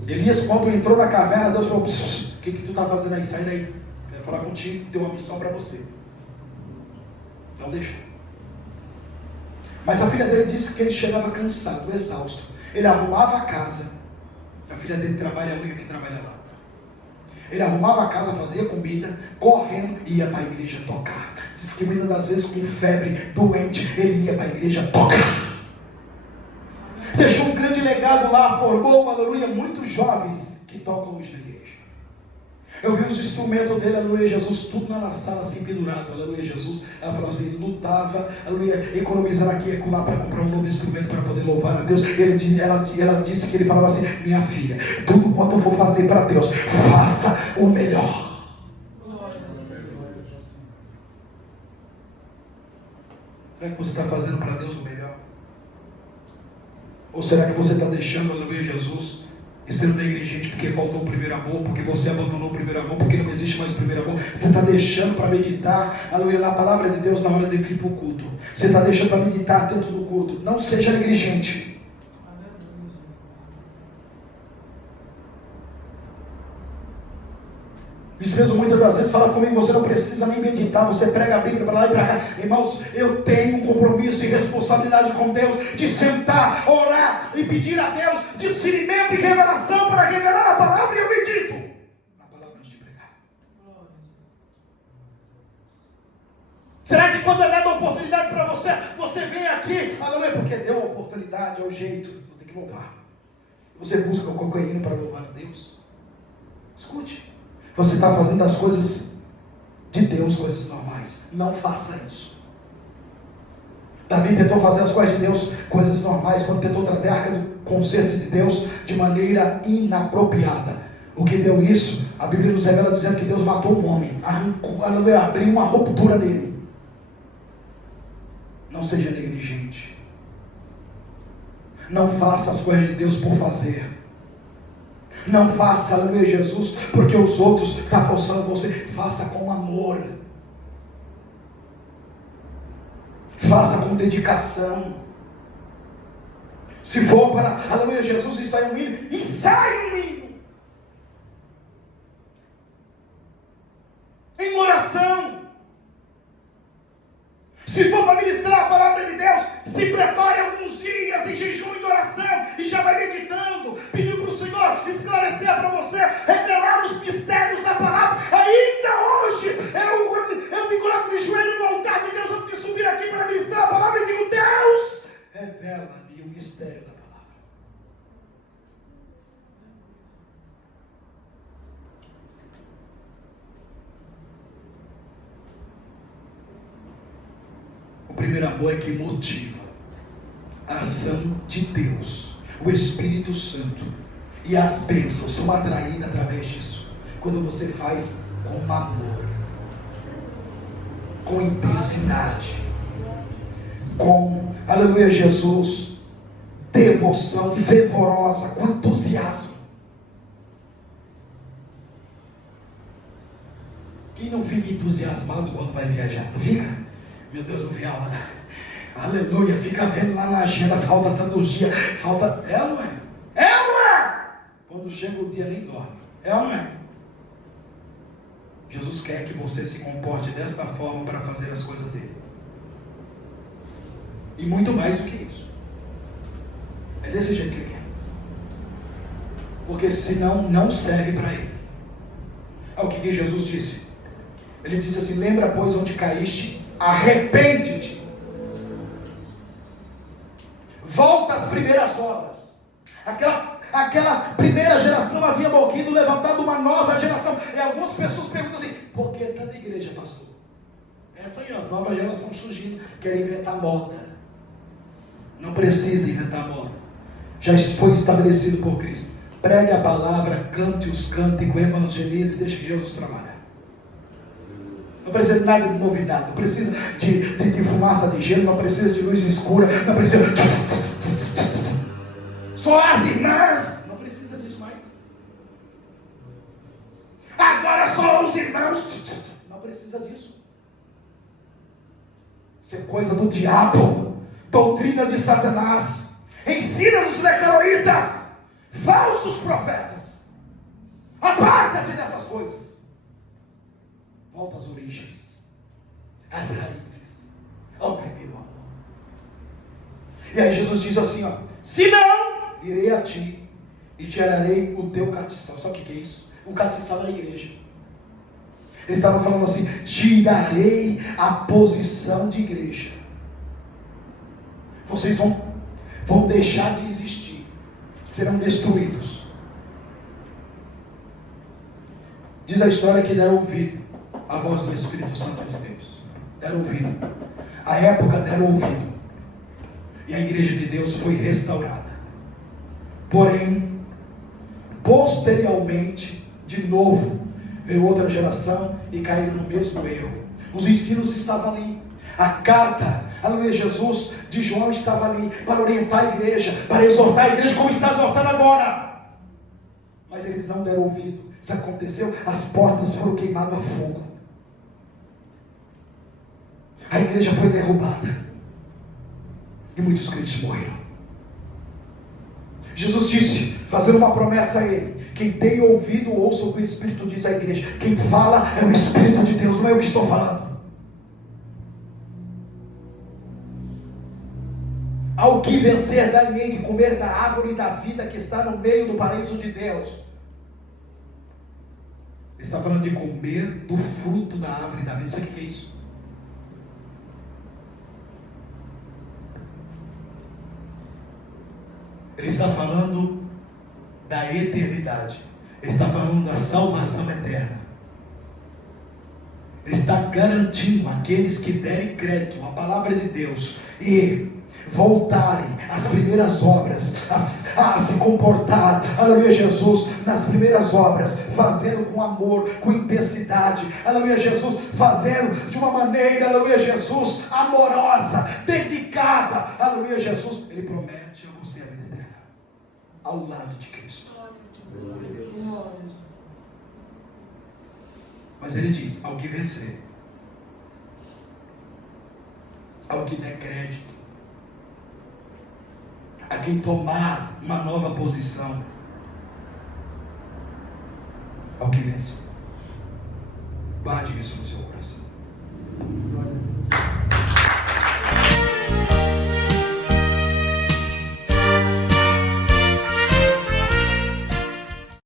Elias, quando entrou na caverna, Deus falou: o que tu está fazendo aí? Sai daí. Quero falar contigo, tenho uma missão para você. Não deixou. Mas a filha dele disse que ele chegava cansado, exausto. Ele arrumava a casa. A filha dele trabalha, é a única que trabalha lá. Ele arrumava a casa, fazia comida, correndo e ia para a igreja tocar. Diz que muitas das vezes com febre, doente, ele ia para a igreja tocar. Deixou um grande legado lá, formou, aleluia, muitos jovens que tocam hoje na igreja. Eu vi os instrumentos dele, aleluia, Jesus, tudo na sala assim pendurado, aleluia, Jesus. Ela falou assim, lutava, aleluia, economizando aqui e acolá para comprar um novo instrumento para poder louvar a Deus. Ela disse que ele falava assim, minha filha, tudo quanto eu for fazer para Deus, faça o melhor. Será que você está fazendo para Deus o melhor? Ou será que você está deixando, aleluia, Jesus, e sendo negligente porque faltou o primeiro amor, porque você abandonou o primeiro amor, porque não existe mais o primeiro amor? Você está deixando para meditar, aleluia, na palavra de Deus na hora de vir para o culto. Você está deixando para meditar dentro do culto. Não seja negligente. O Espírito muitas das vezes fala comigo, você não precisa nem meditar, você prega a Bíblia para lá e para cá. Irmãos, eu tenho um compromisso e responsabilidade com Deus de sentar, orar e pedir a Deus discernimento e revelação para revelar a palavra, e eu medito na palavra antes de pregar. Será que quando é dada a oportunidade para você, você vem aqui, aleluia, porque deu a oportunidade, é o jeito, eu tenho que louvar. Você busca o cocaína para louvar a Deus? Escute. Você está fazendo as coisas de Deus, coisas normais. Não faça isso. Davi tentou fazer as coisas de Deus, coisas normais, quando tentou trazer a arca do concerto de Deus de maneira inapropriada. O que deu isso? A Bíblia nos revela dizendo que Deus matou um homem, arrancou, abriu uma ruptura nele. Não seja negligente. Não faça as coisas de Deus por fazer. Não faça, aleluia, Jesus, porque os outros estão forçando você. Faça com amor. Faça com dedicação. Se for para, aleluia, Jesus, ensaia um hino, ensaia um hino. Em oração. Se for para ministrar a palavra de Deus, se prepare alguns dias em jejum e de oração e já vai meditando, pedindo para o Senhor esclarecer para você, revelar os mistérios da palavra. Ainda hoje eu me coloco de joelho no altar de Deus antes de subir aqui para ministrar a palavra e digo: Deus, revela-me o mistério da palavra. O primeiro amor é que motiva a ação de Deus, o Espírito Santo, e as bênçãos são atraídas através disso. Quando você faz com amor, com intensidade, com, aleluia, Jesus, devoção fervorosa, com entusiasmo. Quem não fica entusiasmado quando vai viajar? Não fica? Meu Deus, não vi a hora. Aleluia, fica vendo lá na agenda, falta tantos dias, falta, é ou não é? É ou não é? Quando chega o dia nem dorme, é ou não é? Jesus quer que você se comporte desta forma para fazer as coisas dele. E muito mais do que isso. É desse jeito que ele quer. porque senão não serve para ele. É o que Jesus disse. Ele disse assim: lembra, pois, onde caíste, arrepende-te, volta às primeiras obras. Aquela primeira geração havia morrido, levantado uma nova geração. E algumas pessoas perguntam assim: por que tanta igreja, pastor? Essa aí, as novas gerações surgindo, querem inventar moda. Não precisa inventar moda, já foi estabelecido por Cristo. Pregue a palavra, cante os cânticos, evangelize e deixe que Jesus trabalhe. Não precisa de nada de novidade, não precisa de fumaça de gelo, não precisa de luz escura, não precisa. Só as irmãs, não precisa disso mais. Agora só os irmãos, não precisa disso. Isso é coisa do diabo, doutrina de Satanás, ensina dos decaloítas, falsos profetas. Aparta-te dessas coisas. Volta às origens, às raízes, ao primeiro amor. E aí Jesus diz assim, ó: se não, virei a ti e tirarei o teu catiçal. Sabe o que é isso? O catiçal da igreja. Ele estava falando assim: tirarei a posição de igreja. Vocês vão deixar de existir, serão destruídos. Diz a história que deram ouvido à voz do Espírito Santo de Deus. Deram ouvido. A época deram ouvido. E a igreja de Deus foi restaurada. Porém, posteriormente, de novo, veio outra geração e caíram no mesmo erro. Os ensinos estavam ali. A carta, aleluia, Jesus, de João estava ali para orientar a igreja, para exortar a igreja como está exortando agora. Mas eles não deram ouvido. Isso aconteceu, as portas foram queimadas a fogo. A igreja foi derrubada. E muitos crentes morreram. Jesus disse, fazendo uma promessa a ele: quem tem ouvido, ouça o que o Espírito diz à igreja. Quem fala é o Espírito de Deus, não é eu que estou falando. Ao que vencer, dar-lhe de comer da árvore da vida que está no meio do paraíso de Deus. Ele está falando de comer do fruto da árvore da vida. Sabe o que é isso? Ele está falando da eternidade. Ele está falando da salvação eterna. Ele está garantindo aqueles que derem crédito à palavra de Deus e voltarem às primeiras obras, a se comportar, aleluia, Jesus, nas primeiras obras, fazendo com amor, com intensidade, aleluia, Jesus, fazendo de uma maneira, aleluia, Jesus, amorosa, dedicada, aleluia, Jesus. Ele promete a você a vida eterna, ao lado de Cristo. Mas ele diz: ao que vencer, ao que der crédito, a quem tomar uma nova posição, ao que vencer. Guarde isso no seu coração.